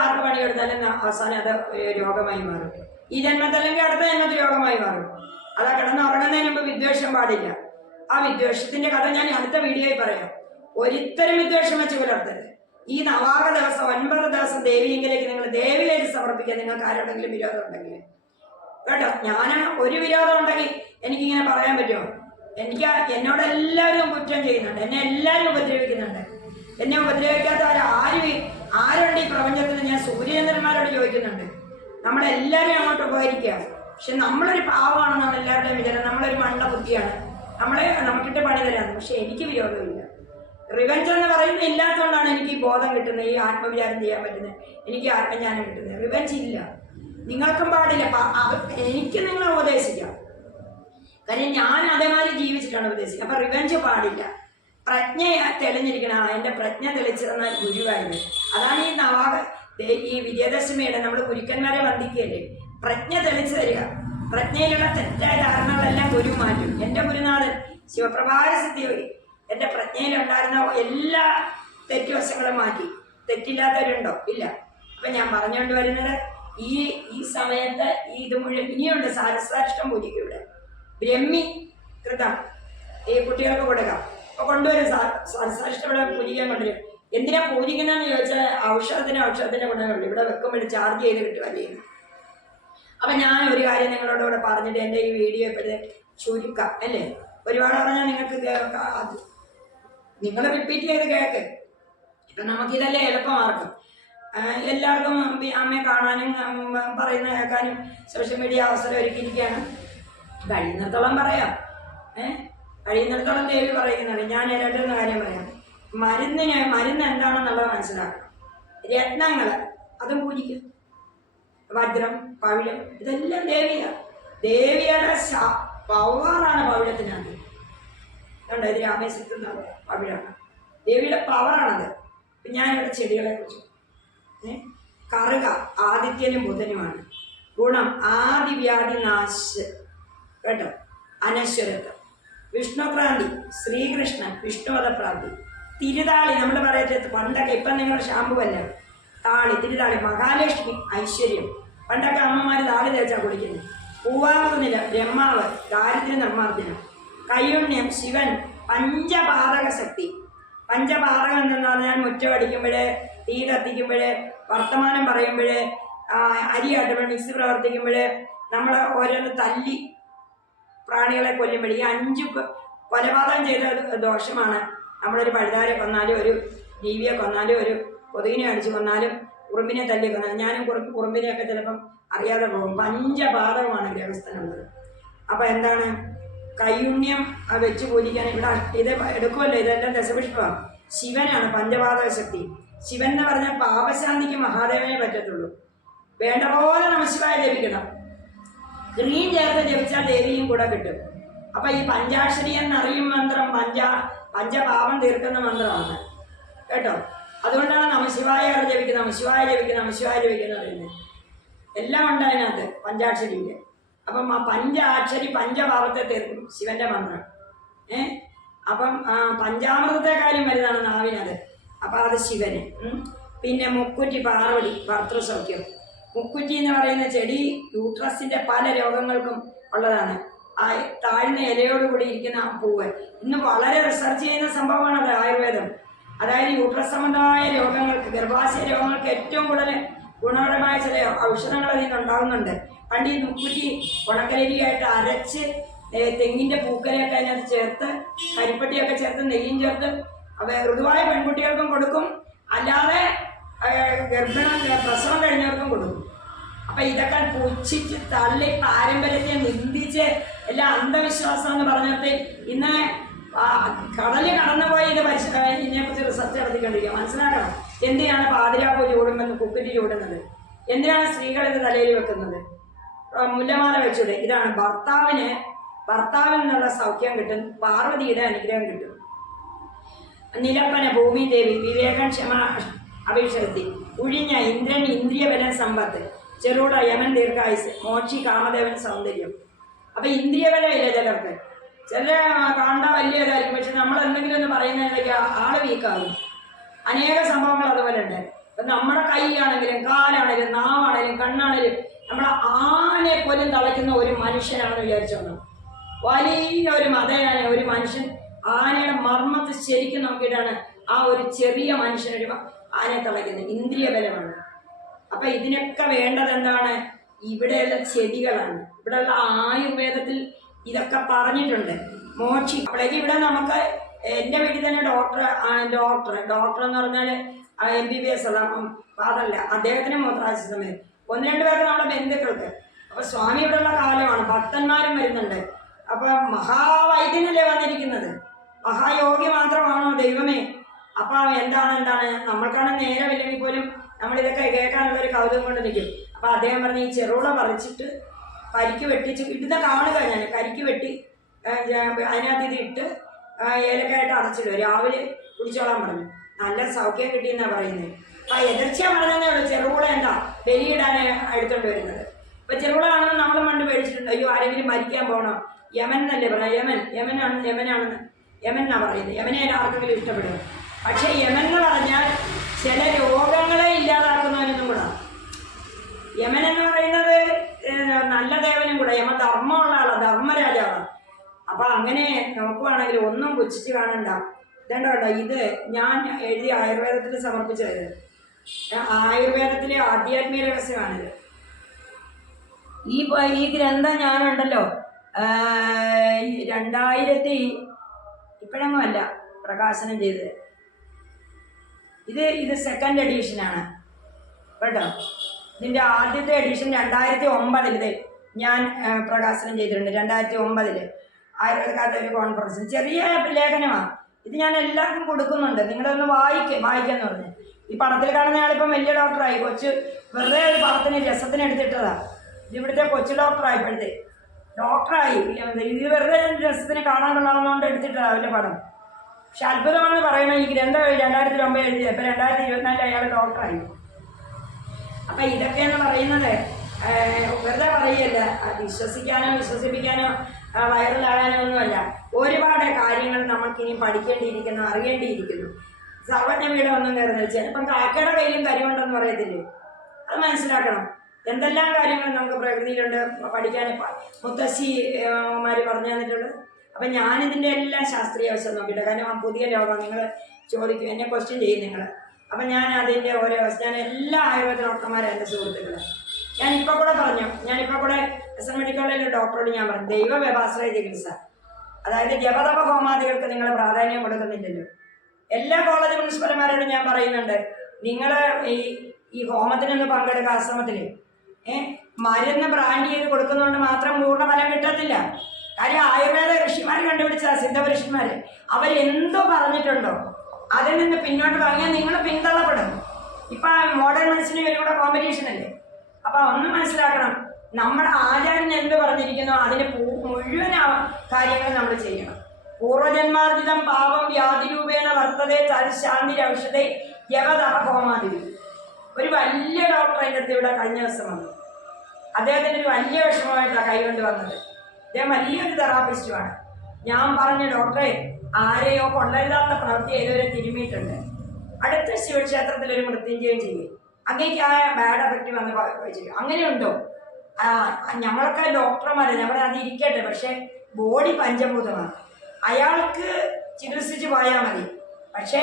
ആർക്ക് പണി കൊടുത്താലും അവസാനം അത് രോഗമായി മാറും. ഈ ജന്മത്തല്ലെങ്കിൽ അടുത്ത ജന്മത്തിൽ രോഗമായി മാറും. അതാ കിടന്ന് ഉറങ്ങുന്നതിന് മുമ്പ് വിദ്വേഷം പാടില്ല. ആ വിദ്വേഷത്തിന്റെ കഥ ഞാൻ അടുത്ത വീഡിയോയിൽ പറയാം. ഒരിത്തരം വിദ്വേഷം വെച്ച് പുലർത്തരുത്. ഈ നവാക ദിവസം 9 ദിവസം ദേവിയെങ്കിലേക്ക് നിങ്ങൾ ദേവിയിലേക്ക് സമർപ്പിക്കുക. നിങ്ങൾക്ക് ആരോടെങ്കിലും വിരോധം ഉണ്ടെങ്കിൽ കേട്ടോ. ഞാൻ ഒരു വിരോധം ഉണ്ടെങ്കിൽ എനിക്കിങ്ങനെ പറയാൻ പറ്റുമോ? എന്നോട് എല്ലാവരും കുറ്റം ചെയ്യുന്നുണ്ട്, എന്നെ എല്ലാവരും ഉപദ്രവിക്കുന്നുണ്ട്. എന്നെ ആരുണ്ട് ഈ പ്രപഞ്ചത്തിൽ? ഞാൻ സൂര്യചന്ദ്രന്മാരോട് ചോദിക്കുന്നുണ്ട്. നമ്മളെല്ലാവരും അങ്ങോട്ട് ഉപകരിക്കുക. പക്ഷെ നമ്മളൊരു പാവമാണെന്നാണ് എല്ലാവരുടെയും വിചാരം. നമ്മളൊരു മണ്ട ബുദ്ധിയാണ്, നമുക്കിട്ട് പണി തരാന്ന്. പക്ഷെ എനിക്ക് വിരോധമില്ല. റിവെഞ്ച് എന്ന് പറയുന്നത് ഇല്ലാത്തതുകൊണ്ടാണ് എനിക്ക് ഈ ബോധം കിട്ടുന്നത്, ഈ ആത്മവിചാരം ചെയ്യാൻ പറ്റുന്നത്, എനിക്ക് ആത്മജ്ഞാനം കിട്ടുന്നത്. റിവെഞ്ച് ഇല്ല, നിങ്ങൾക്കും പാടില്ല. എനിക്ക് നിങ്ങളെ ഉപദേശിക്കാം, കാര്യം ഞാൻ അതേമാതിരി ജീവിച്ചിട്ടാണ് ഉപദേശിക്കുക. അപ്പൊ റിവെഞ്ച് പാടില്ല. പ്രജ്ഞ തെളിഞ്ഞിരിക്കണം. എൻ്റെ പ്രജ്ഞ തെളിച്ചിരുന്ന ഗുരുവായിരുന്നു. അതാണ് ഈ വിജയദശമിയുടെ നമ്മൾ ഗുരുക്കന്മാരെ വന്ദിക്കുകയല്ലേ. പ്രജ്ഞ തെളിച്ചു തരിക. പ്രജ്ഞയിലുള്ള തെറ്റായ ധാരണകളെല്ലാം ഗുരു മാറ്റും. എൻ്റെ ഗുരുനാഥൻ ശിവപ്രഭാര സിദ്ധിയോയി എൻ്റെ പ്രജ്ഞയിലുണ്ടായിരുന്ന എല്ലാ തെറ്റുവശങ്ങളും മാറ്റി. തെറ്റില്ലാത്തവരുണ്ടോ? ഇല്ല. അപ്പൊ ഞാൻ പറഞ്ഞുകൊണ്ട് വരുന്നത് ഈ സമയത്ത് ഇത് മുഴുവൻ ഇനിയുണ്ട്. സാരസാരിഷ്ടം പൂജിക്കും ഇവിടെ. ബ്രഹ്മി കൃതം ഈ കുട്ടികൾക്ക് കൊടുക്കാം. അപ്പൊ കൊണ്ടുവരും സാരസാരിഷ്ടം ഇവിടെ പൂജിക്കാൻ കൊണ്ടുവരും. എന്തിനാ പൂജിക്കുന്നതെന്ന് ചോദിച്ചാൽ ഔഷധത്തിന്റെ ഗുണങ്ങളുണ്ട്. ഇവിടെ വെക്കുമ്പോൾ ചാർജ് ചെയ്ത് കിട്ടുക ചെയ്യുന്നു. അപ്പൊ ഞാൻ ഒരു കാര്യം നിങ്ങളോട് ഇവിടെ പറഞ്ഞിട്ട് എൻ്റെ ഈ വീഡിയോ ഇപ്പോഴത്തെ ചുരുക്കാം അല്ലേ. ഒരുപാട് പറഞ്ഞാൽ നിങ്ങൾക്ക് നിങ്ങൾ റിപ്പീറ്റ് ചെയ്ത് കേൾക്ക്. ഇപ്പൊ നമുക്കിതല്ലേ എളുപ്പമാർക്കും. എല്ലാവർക്കും അമ്മയെ കാണാനും പറയുന്ന കേൾക്കാനും സോഷ്യൽ മീഡിയ അവസരം ഒരുക്കിയിരിക്കുകയാണ്. കഴിയുന്നിടത്തോളം പറയാം. കഴിയുന്നിടത്തോളം ദേവി പറയുന്നുണ്ട്. ഞാൻ രണ്ടൊരു കാര്യം പറയാം. മരുന്ന് എന്താണെന്നുള്ളത് മനസ്സിലാക്കണം. രത്നങ്ങൾ അതും പൂജിക്കും. വജ്രം, പവിഴം, ഇതെല്ലാം ദേവിയുടെ പവറാണ് പവിഴത്തിനകത്ത്. കണ്ടോ, ഇത് രാമേശ്വരത്തിൽ പവിഴമാണ്. ദേവിയുടെ പവറാണത്. ഞാനിവിടെ ചെടികളെ കുറിച്ച് കറുക ആദിത്യനും ബുധനുമാണ്. ഗുണം ആദിവ്യാധി നാശ് കേട്ടോ, അനശ്വരത്വം. വിഷ്ണുക്രാന്തി ശ്രീകൃഷ്ണൻ, വിഷ്ണുവധപ്രാപ്തി. തിരുതാളി നമ്മൾ പറയട്ടെ പണ്ടൊക്കെ, ഇപ്പം നിങ്ങൾ ഷാമ്പു അല്ല, തിരുതാളി മഹാലക്ഷ്മി ഐശ്വര്യം. പണ്ടൊക്കെ അമ്മമാർ താളി തേച്ചാൽ കുളിക്കുന്നത്. പൂവാമൃതനില ബ്രഹ്മാവ് ദാരിദ്ര്യ നിർമ്മാർജ്ജനം. കൈയുണ്യം ശിവൻ പഞ്ചപാതക ശക്തി. പഞ്ചപാതകം എന്തെന്ന് പറഞ്ഞാൽ മുറ്റമടിക്കുമ്പോഴേ, തീ കത്തിക്കുമ്പോഴേ, വർത്തമാനം പറയുമ്പോഴേ, അരിയാട്ടുമ്പോൾ, മിക്സി പ്രവർത്തിക്കുമ്പോഴേ, നമ്മൾ ഓരോന്ന് തല്ലി പ്രാണികളെ കൊല്ലുമ്പോഴേ, ഈ 5 കൊലപാതകം ചെയ്ത ദോഷമാണ്. നമ്മളൊരു പഴുതാരെ കൊന്നാലും, ഒരു ജീവിയെ കൊന്നാലും, ഒരു കൊതുകിനെ അടിച്ചു കൊന്നാലും, ഉറുമ്പിനെ തല്ലി കൊന്നാലും, ഞാനും ഉറുമ്പിനെയൊക്കെ ചിലപ്പം അറിയാതെ പോകും. പഞ്ചപാതകമാണ് ഗൃഹസ്ഥനുള്ളത്. അപ്പം എന്താണ് കൈയുണ്യം വെച്ച് പൂജിക്കാൻ ഇവിടെ ഇത് എടുക്കുമല്ലോ, ഇതെല്ലാം ദശപുഷ്പമാണ്. ശിവനാണ് പഞ്ചപാതക ശക്തി. ശിവൻ എന്ന് പറഞ്ഞാൽ പാപശാന്തിക്ക് മഹാദേവനെ പറ്റത്തുള്ളൂ. വേണ്ട പോലെ നമശിവായ ജപിക്കണം. ഗ്രീൻ ചേർത്ത് ജപിച്ചാൽ ദേവിയും കൂടെ കിട്ടും. അപ്പൊ ഈ പഞ്ചാക്ഷരി എന്നറിയും മന്ത്രം പഞ്ചപാപം തീർക്കുന്ന മന്ത്രമാണ് കേട്ടോ. അതുകൊണ്ടാണ് നമശിവായ ജപിക്കുന്നത്, നമശിവായ ജപിക്കുന്നത്, നമശിവായ ജപിക്കുന്ന പറയുന്നത്. എല്ലാം ഉണ്ട് അതിനകത്ത് പഞ്ചാക്ഷരിയില്. അപ്പം ആ പഞ്ചാക്ഷരി പഞ്ചപാപത്തെ തീർക്കും ശിവന്റെ മന്ത്രം. അപ്പം പഞ്ചാമൃതത്തെക്കാളും വലുതാണ് നാവിനത്. അപ്പം അത് ശിവന്. പിന്നെ മുക്കുറ്റി പാർവതി, ഭർത്തൃസൗഖ്യം. മുക്കുറ്റി എന്ന് പറയുന്ന ചെടി യൂട്രസിന്റെ പല രോഗങ്ങൾക്കും ഉള്ളതാണ്. ആ താഴ്ന്ന ഇലയോടുകൂടി ഇരിക്കുന്ന ആ പൂവ് ഇന്ന് വളരെ റിസർച്ച് ചെയ്യുന്ന സംഭവമാണത്, ആയുർവേദം. അതായത് യൂട്രസ് സംബന്ധമായ രോഗങ്ങൾക്ക്, ഗർഭാശയ രോഗങ്ങൾക്ക് ഏറ്റവും കൂടുതൽ ഗുണപരമായ ചില ഔഷധങ്ങൾ അതിൽ നിന്ന് ഉണ്ടാകുന്നുണ്ട്. പണ്ട് ഈ മുക്കുറ്റി ഉണക്കലരിയായിട്ട് അരച്ച് തെങ്ങിൻ്റെ പൂക്കലയൊക്കെ അതിനകത്ത് ചേർത്ത്, കരിപ്പട്ടിയൊക്കെ ചേർത്ത്, നെയ്യും ചേർത്ത് ഋതുവായ പെൺകുട്ടികൾക്കും കൊടുക്കും, അല്ലാതെ പ്രസവം കഴിഞ്ഞവർക്കും കൊടുക്കും. അപ്പം ഇതൊക്കെ പുച്ഛിച്ച് തള്ളി പാരമ്പര്യത്തെ നിന്ദിച്ച് എല്ലാം അന്ധവിശ്വാസം എന്ന് പറഞ്ഞിട്ട് ഇന്ന് കടല് കടന്നുപോയി ഇതിനെക്കുറിച്ച് റിസർച്ച് നടത്തിക്കൊണ്ടിരിക്കുക. മനസ്സിലാക്കണം, എന്തിനാണ് പാതിരാപ്പൂ ചൂടുമെന്ന് കുക്കുറ്റി ചൂടുന്നത്, എന്തിനാണ് സ്ത്രീകൾ ഇത് തലയിൽ വെക്കുന്നത്? മുല്ലമാല വെച്ചൂടെ? ഇതാണ് ഭർത്താവിൽ നിന്നുള്ള സൗഖ്യം കിട്ടും, പാർവതിയുടെ അനുഗ്രഹം കിട്ടും. നിലപ്പന ഭൂമി ദേവി, വിവേകം ക്ഷമ അഭിഷേകത്തി, ഉഴിഞ്ഞ ഇന്ദ്രൻ ഇന്ദ്രിയബലം സമ്പത്ത്, ചെറുട യമൻ ദീർഘായുസ്, മോക്ഷി കാമദേവൻ സൗന്ദര്യം. അപ്പൊ ഇന്ദ്രിയബലം ഇല്ല ചിലർക്ക്, ചില കാണാൻ വലിയ ഇതായിരിക്കും, പക്ഷെ നമ്മൾ എന്തെങ്കിലും ഒന്ന് പറയുന്നതിലേക്ക് ആള് വീക്കാകും. അനേക സംഭവങ്ങൾ അതുപോലെ ഉണ്ട്. ഇപ്പം നമ്മുടെ കൈയാണെങ്കിലും കാലാണെങ്കിലും നാവാണെങ്കിലും കണ്ണാണെങ്കിലും നമ്മളെ ആനയെ പോലും തളയ്ക്കുന്ന ഒരു മനുഷ്യനാണെന്ന് വിചാരിച്ചോണം. വലിയ ഒരു മതയാന ഒരു മനുഷ്യൻ ആനയുടെ മർമ്മത്തെ ശരിക്കും നോക്കിയിട്ടാണ് ആ ഒരു ചെറിയ മനുഷ്യനൊരു ആനയെ തളയ്ക്കുന്നത്. ഇന്ദ്രിയ ബലമാണ്. അപ്പൊ ഇതിനൊക്കെ വേണ്ടത് എന്താണ്? ഇവിടെയുള്ള ചെടികളാണ്. ഇവിടെയുള്ള ആയുർവേദത്തിൽ ഇതൊക്കെ പറഞ്ഞിട്ടുണ്ട്. മോക്ഷി അപ്പോഴേക്ക് ഇവിടെ നമുക്ക് എൻ്റെ വീട്ടിൽ തന്നെ ഡോക്ടർ എന്ന് പറഞ്ഞാൽ MBBS ഉള്ള ഫാദറല്ല, അദ്ദേഹത്തിന് മൂത്രാശയം 1-2 പേർക്ക് നമ്മുടെ ബന്ധുക്കൾക്ക്. അപ്പൊ സ്വാമി ഇവിടെയുള്ള കാലമാണ്, ഭക്തന്മാരും വരുന്നുണ്ട്. അപ്പൊ മഹാവൈദ്യനല്ലേ വന്നിരിക്കുന്നത്, മഹായോഗി മാത്രമാണോ ദൈവമേ? അപ്പൊ എന്താണ് നമ്മൾക്കാണ് നേരമില്ലെങ്കിൽ പോലും നമ്മളിതൊക്കെ കേൾക്കാനുള്ള ഒരു കൗതുകം കൊണ്ട് നിൽക്കും. അപ്പൊ അദ്ദേഹം പറഞ്ഞ് ഈ ചെറുള പറിച്ചിട്ട് കരിക്ക് വെട്ടിച്ച് ഇടുന്ന കാണുക, ഞാൻ കരിക്ക് വെട്ടി അതിനകത്ത് ഇത് ഇട്ട് ഏലക്കായിട്ട് അടച്ചിടുക, രാവിലെ കുടിച്ചോളാൻ പറഞ്ഞു. നല്ല സൗഖ്യം കിട്ടിയെന്നാണ് പറയുന്നത്. അപ്പൊ എതിർച്ചയാ പറഞ്ഞതേ ഉള്ളൂ. ചെറുകുള എന്താ ബലിയിടാൻ എടുത്തോണ്ട് വരുന്നത്. അപ്പൊ ചെറുകുള കാണുമ്പോൾ നമ്മൾ പണ്ട് പേടിച്ചിട്ടുണ്ട്, അയ്യോ ആരെങ്കിലും മരിക്കാൻ പോകണം, യമൻ എന്നല്ലേ പറയാം, യമനാണെന്ന് യമൻ എന്നാ പറയുന്നത്. യമനെ ആർക്കെങ്കിലും ഇഷ്ടപ്പെടുക. പക്ഷെ യമൻ എന്ന് പറഞ്ഞാൽ ചില രോഗങ്ങളെ ഇല്ലാതാക്കുന്നവനൊന്നും കൂടാ. യമൻ എന്ന് പറയുന്നത് നല്ല ദേവനും കൂടെ, യമ ധർമ്മമുള്ള ആളാണ്, ധർമ്മരാജാവാണ്. അപ്പൊ അങ്ങനെ നോക്കുവാണെങ്കിൽ ഒന്നും പുച്ഛിച്ച് കാണണ്ട. ഇതേണ്ടോ, ഇത് ഞാൻ എഴുതി ആയുർവേദത്തിൽ സമർപ്പിച്ചത്. ആയുർവേദത്തിലെ ആധ്യാത്മിക രഹസ്യമാണിത്. ഈ ഗ്രന്ഥം ഞാനുണ്ടല്ലോ 2000 ഇപ്പോഴെങ്ങും അല്ല പ്രകാശനം ചെയ്തത്. ഇത് സെക്കൻഡ് എഡീഷനാണ് കേട്ടോ. ഇതിൻ്റെ ആദ്യത്തെ എഡീഷൻ 2009 ഞാൻ പ്രകാശനം ചെയ്തിട്ടുണ്ട്. 2009 ആയുർവേദക്കാരുടെ ഒരു കോൺഫറൻസ്, ചെറിയ ലേഖനമാണ്. ഇത് ഞാൻ എല്ലാവർക്കും കൊടുക്കുന്നുണ്ട്. നിങ്ങളൊന്ന് വായിക്കാന്ന് പറഞ്ഞു. ഈ പടത്തിൽ കാണുന്ന ആളിപ്പം വലിയ ഡോക്ടറായി. വെറുതെ ഒരു പടത്തിന് രസത്തിന് എടുത്തിട്ടതാ. ഇവിടുത്തെ കൊച്ചു ഡോക്ടറായപ്പോഴത്തെ ഡോക്ടറായി. ഇത് വെറുതെ രസത്തിന് കാണാനുള്ളതുകൊണ്ട് എടുത്തിട്ടതാ വലിയ പടം. പക്ഷെ അത്ഭുതമാണെന്ന് പറയണം. ഈ ഗ്രന്ഥം 2009 എഴുതിയത്, ഇപ്പം 2024 അയാൾ ഡോക്ടറായി. അപ്പം ഇതൊക്കെയെന്ന് പറയുന്നത് വെറുതെ പറയല്ല, വിശ്വസിക്കാനോ വിശ്വസിപ്പിക്കാനോ വൈറലാകാനോ ഒന്നുമല്ല. ഒരുപാട് കാര്യങ്ങൾ നമുക്കിനി പഠിക്കേണ്ടിയിരിക്കുന്നു, അറിയേണ്ടിയിരിക്കുന്നു. സർവജ്ഞയുടെ ഒന്നും കയറുന്നില്ല. ചിലപ്പം കാക്കയുടെ കയ്യിലും കരിവുണ്ടെന്ന് പറയത്തില്ലേ, അത് മനസ്സിലാക്കണം. എന്തെല്ലാം കാര്യങ്ങൾ നമുക്ക് പ്രകൃതിയിലുണ്ട് പഠിക്കാൻ മുത്തശ്ശിമാർ പറഞ്ഞു തന്നിട്ടുണ്ട്. അപ്പം ഞാനിതിൻ്റെ എല്ലാം ശാസ്ത്രീയ വശം നോക്കിയിട്ട്, കാരണം ആ പുതിയ ലോകം നിങ്ങൾ ചോദിക്കും, എന്നെ ക്വസ്റ്റ്യൻ ചെയ്യും നിങ്ങൾ. അപ്പം ഞാൻ അതിൻ്റെ ഓരോ ഞാൻ എല്ലാ ആയുർവേദ ഡോക്ടർമാരും എൻ്റെ സുഹൃത്തുക്കൾ. ഞാനിപ്പോൾ കൂടെ പറഞ്ഞു, ഞാനിപ്പോൾ കൂടെ എസ് എൻ മെഡിക്കൽ കോളേജിലെ ഡോക്ടറോട് ഞാൻ പറഞ്ഞു, ദൈവ വ്യവാശ്രയ ചികിത്സ, അതായത് ജപതപ ഹോമാദികൾക്ക് നിങ്ങൾ പ്രാധാന്യം കൊടുക്കുന്നില്ലല്ലോ. എല്ലാ കോളേജ് പ്രിൻസിപ്പൽമാരോടും ഞാൻ പറയുന്നുണ്ട്, നിങ്ങൾ ഈ ഹോമത്തിനൊന്ന് പങ്കെടുക്കുക. ആശ്രമത്തിൽ മരുന്ന് ബ്രാൻഡ് ചെയ്ത് കൊടുക്കുന്നതുകൊണ്ട് മാത്രം പൂർണ്ണ ഫലം കിട്ടത്തില്ല. കാര്യം ആയുർവേദ ഋഷിമാർ കണ്ടുപിടിച്ച സിദ്ധപുരുഷന്മാർ അവരെന്തോ പറഞ്ഞിട്ടുണ്ടോ അതിൽ നിന്ന് പിന്നോട്ട് വാങ്ങിയാൽ നിങ്ങൾ പിന്തള്ളപ്പെടും. ഇപ്പം മോഡേൺ മെഡിസിന് ഇവരുടെ കോമ്പറ്റീഷൻ അല്ലേ. അപ്പം ഒന്ന് മനസ്സിലാക്കണം, നമ്മുടെ ആചാര്യൻ എന്ത് പറഞ്ഞിരിക്കുന്നോ അതിന് മുഴുവൻ കാര്യങ്ങൾ നമ്മൾ ചെയ്യണം. പൂർവജന്മാർജിതം പാപം വ്യാധിരൂപേണ വർത്തതേ തൽശാന്തി ഔഷധേ യവതപ ഹോമാതി. ഒരു വലിയ ഡോക്ടർ എൻ്റെ അടുത്ത് ഇവിടെ കഴിഞ്ഞ ദിവസം വന്നു. അദ്ദേഹത്തിന് ഒരു വലിയ വിഷമമായിട്ടാണ് കൈകൊണ്ട് വന്നത്. അദ്ദേഹം വലിയൊരു തെറാപ്പിസ്റ്റുമാണ്. ഞാൻ പറഞ്ഞു, ഡോക്ടറെ, ആരെയോ കൊള്ളരുതാത്ത പ്രവൃത്തി ഏതൊരു തിരുമിയിട്ടുണ്ട്, അടുത്ത ശിവക്ഷേത്രത്തിൽ ഒരു മൃത്യുഞ്ജയം ചെയ്യും, അങ്ങേക്ക് ആ ബാഡ് എഫക്റ്റ് വന്ന് വെച്ചിരിക്കും. അങ്ങനെയുണ്ടോ? ഞങ്ങളൊക്കെ ഡോക്ടർമാരെ ഞങ്ങളെ അതിരിക്കട്ടെ, പക്ഷെ ബോഡി പഞ്ചഭൂതമാണ്. അയാൾക്ക് ചികിത്സിച്ച് പോയാൽ മതി, പക്ഷേ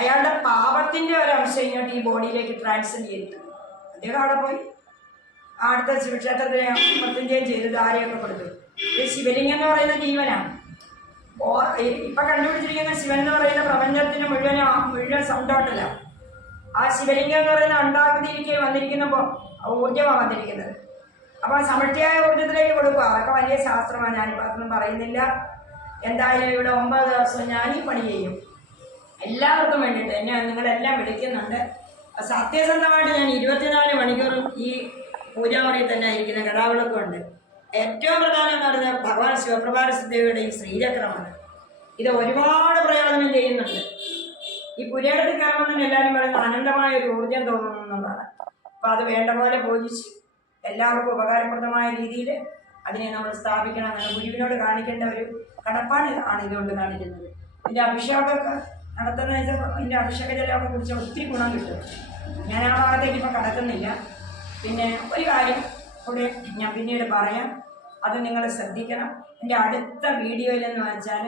അയാളുടെ പാപത്തിൻ്റെ ഒരംശം ഇങ്ങോട്ട് ഈ ബോഡിയിലേക്ക് ട്രാൻസ്ഫർ ചെയ്തിട്ടുണ്ട്. അദ്ദേഹം അവിടെ പോയി അടുത്ത ശിവക്ഷേത്രത്തിൽ മൃത്യുഞ്ജയം ചെയ്ത് ധാരയൊക്കെ കൊടുത്തു. ഈ ശിവലിംഗം എന്ന് പറയുന്ന ജീവനാണ്. ഇപ്പം കണ്ടുപിടിച്ചിരിക്കുന്ന ശിവൻ എന്ന് പറയുന്ന പ്രപഞ്ചത്തിന് മുഴുവൻ സൗണ്ടോട്ടല്ല. ആ ശിവലിംഗം എന്ന് പറയുന്ന അണ്ടാകൃതിയിലേക്ക് വന്നിരിക്കുന്ന ഊർജ്ജമാണ് വന്നിരിക്കുന്നത്. അപ്പോൾ സമഷ്ടിയായ ഊർജ്ജത്തിലേക്ക് കൊടുക്കുക. അതൊക്കെ വലിയ ശാസ്ത്രമാണ്, ഞാനിപ്പോൾ അതൊന്നും പറയുന്നില്ല. എന്തായാലും ഇവിടെ 9 ദിവസം ഞാൻ ഈ പണി ചെയ്യും എല്ലാവർക്കും വേണ്ടിയിട്ട്. എന്നെ നിങ്ങളെല്ലാം വിളിക്കുന്നുണ്ട്. സത്യസന്ധമായിട്ട് ഞാൻ 24 മണിക്കൂറും ഈ പൂജാമുറിയിൽ തന്നെ ഇരിക്കുന്ന കടാവിളക്കുണ്ട്. ഏറ്റവും പ്രധാനം എന്ന് പറഞ്ഞാൽ ഭഗവാൻ ശിവപ്രഭാരസിദ്ധയുടെ ഈ ശ്രീചക്രമാണ്. ഇത് ഒരുപാട് പ്രയോജനം ചെയ്യുന്നുണ്ട്. ഈ പുരയിടത്തിൽ കയറുമ്പോൾ തന്നെ എല്ലാവരും പറയുന്നത് അനന്തമായ ഒരു ഊർജ്ജം തോന്നുന്നു എന്നുള്ളതാണ്. അപ്പോൾ അത് വേണ്ട പോലെ പൂജിച്ച് എല്ലാവർക്കും ഉപകാരപ്രദമായ രീതിയിൽ അതിനെ നമ്മൾ സ്ഥാപിക്കണം. അങ്ങനെ ഗുരുവിനോട് കാണിക്കേണ്ട ഒരു കടപ്പാട് ആണ് ഇതുകൊണ്ട് കാണിക്കുന്നത്. ഇതിൻ്റെ അഭിഷേകമൊക്കെ നടത്തുന്ന ഇതിൻ്റെ അഭിഷേക ജലമൊക്കെ കുടിച്ചാൽ ഒത്തിരി ഗുണം കിട്ടും. ഞാൻ ആ ഭാഗത്തേക്ക് ഇപ്പോൾ കടക്കുന്നില്ല. പിന്നെ ഒരു കാര്യം കൂടെ ഞാൻ പിന്നീട് പറയാം, അത് നിങ്ങൾ ശ്രദ്ധിക്കണം. എൻ്റെ അടുത്ത വീഡിയോയിലെന്ന് വെച്ചാൽ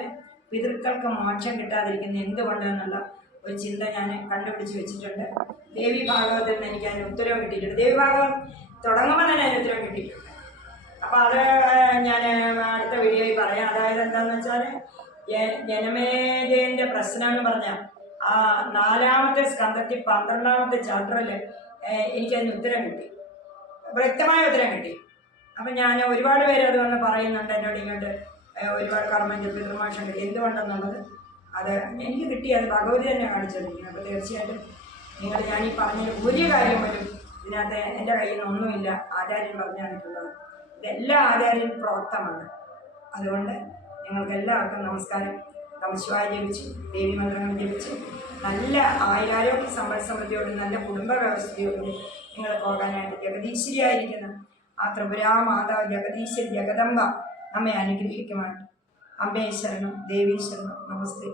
പിതൃക്കൾക്ക് മോക്ഷം കിട്ടാതിരിക്കുന്ന എന്തുകൊണ്ടെന്നുള്ള ഒരു ചിന്ത ഞാൻ കണ്ടുപിടിച്ച് വെച്ചിട്ടുണ്ട്. ദേവി ഭാഗവതത്തിൽ നിന്ന് എനിക്ക് അതിന് ഉത്തരവ് കിട്ടിയിട്ടുണ്ട്. ദേവി ഭാഗവതം തുടങ്ങുമ്പോൾ തന്നെ അതിന് ഉത്തരവ് കിട്ടിയിട്ടുണ്ട്. അപ്പോൾ അത് ഞാൻ അടുത്ത വീഡിയോയിൽ പറയാം. അതായത് എന്താണെന്ന് വെച്ചാൽ ജനമേജയൻ്റെ പ്രശ്നം എന്ന് പറഞ്ഞാൽ ആ 4ാമത്തെ സ്കന്ധത്തിൽ 12ാമത്തെ ചാപ്റ്ററിൽ എനിക്കതിന് ഉത്തരം കിട്ടി, വ്യക്തമായ ഉത്തരം കിട്ടി. അപ്പം ഞാൻ ഒരുപാട് പേര് അത് വന്ന് പറയുന്നുണ്ട് എന്നോട്, ഇങ്ങോട്ട് ഒരുപാട് കർമ്മം പിതൃമോക്ഷം കിട്ടി എന്തുകൊണ്ടെന്നുള്ളത്. അത് എനിക്ക് കിട്ടി, അത് ഭഗവതി തന്നെ കാണിച്ചിരിക്കുന്നത്. അപ്പോൾ തീർച്ചയായിട്ടും നിങ്ങൾ ഞാനീ പറഞ്ഞ ഒരു കാര്യം പോലും ഇതിനകത്ത് എൻ്റെ കയ്യിൽ നിന്നൊന്നുമില്ല, ആചാര്യൻ പറഞ്ഞു തന്നിട്ടുള്ളത്. ഇതെല്ലാം ആചാര്യൻ പ്രോക്തമാണ്. അതുകൊണ്ട് നിങ്ങൾക്ക് എല്ലാവർക്കും നമസ്കാരം. നമശിവായ ജപിച്ച് ദേവി മന്ത്രങ്ങൾ ജപിച്ച് നല്ല ആരോഗ്യ സമ്പൽ സമൃദ്ധിയോട് നല്ല കുടുംബ വ്യവസ്ഥയോട് നിങ്ങൾ പോകാനായിട്ട് ജഗദീശ്വരിയായിരിക്കുന്ന ആ ത്രിപുരാ മാതാവ് ജഗദീശ്വരി ജഗദംബ നമ്മെ അനുഗ്രഹിക്കുവാണ്. അമ്പേ ശരണം, ദേവീ ശരണം, നമസ്തേ.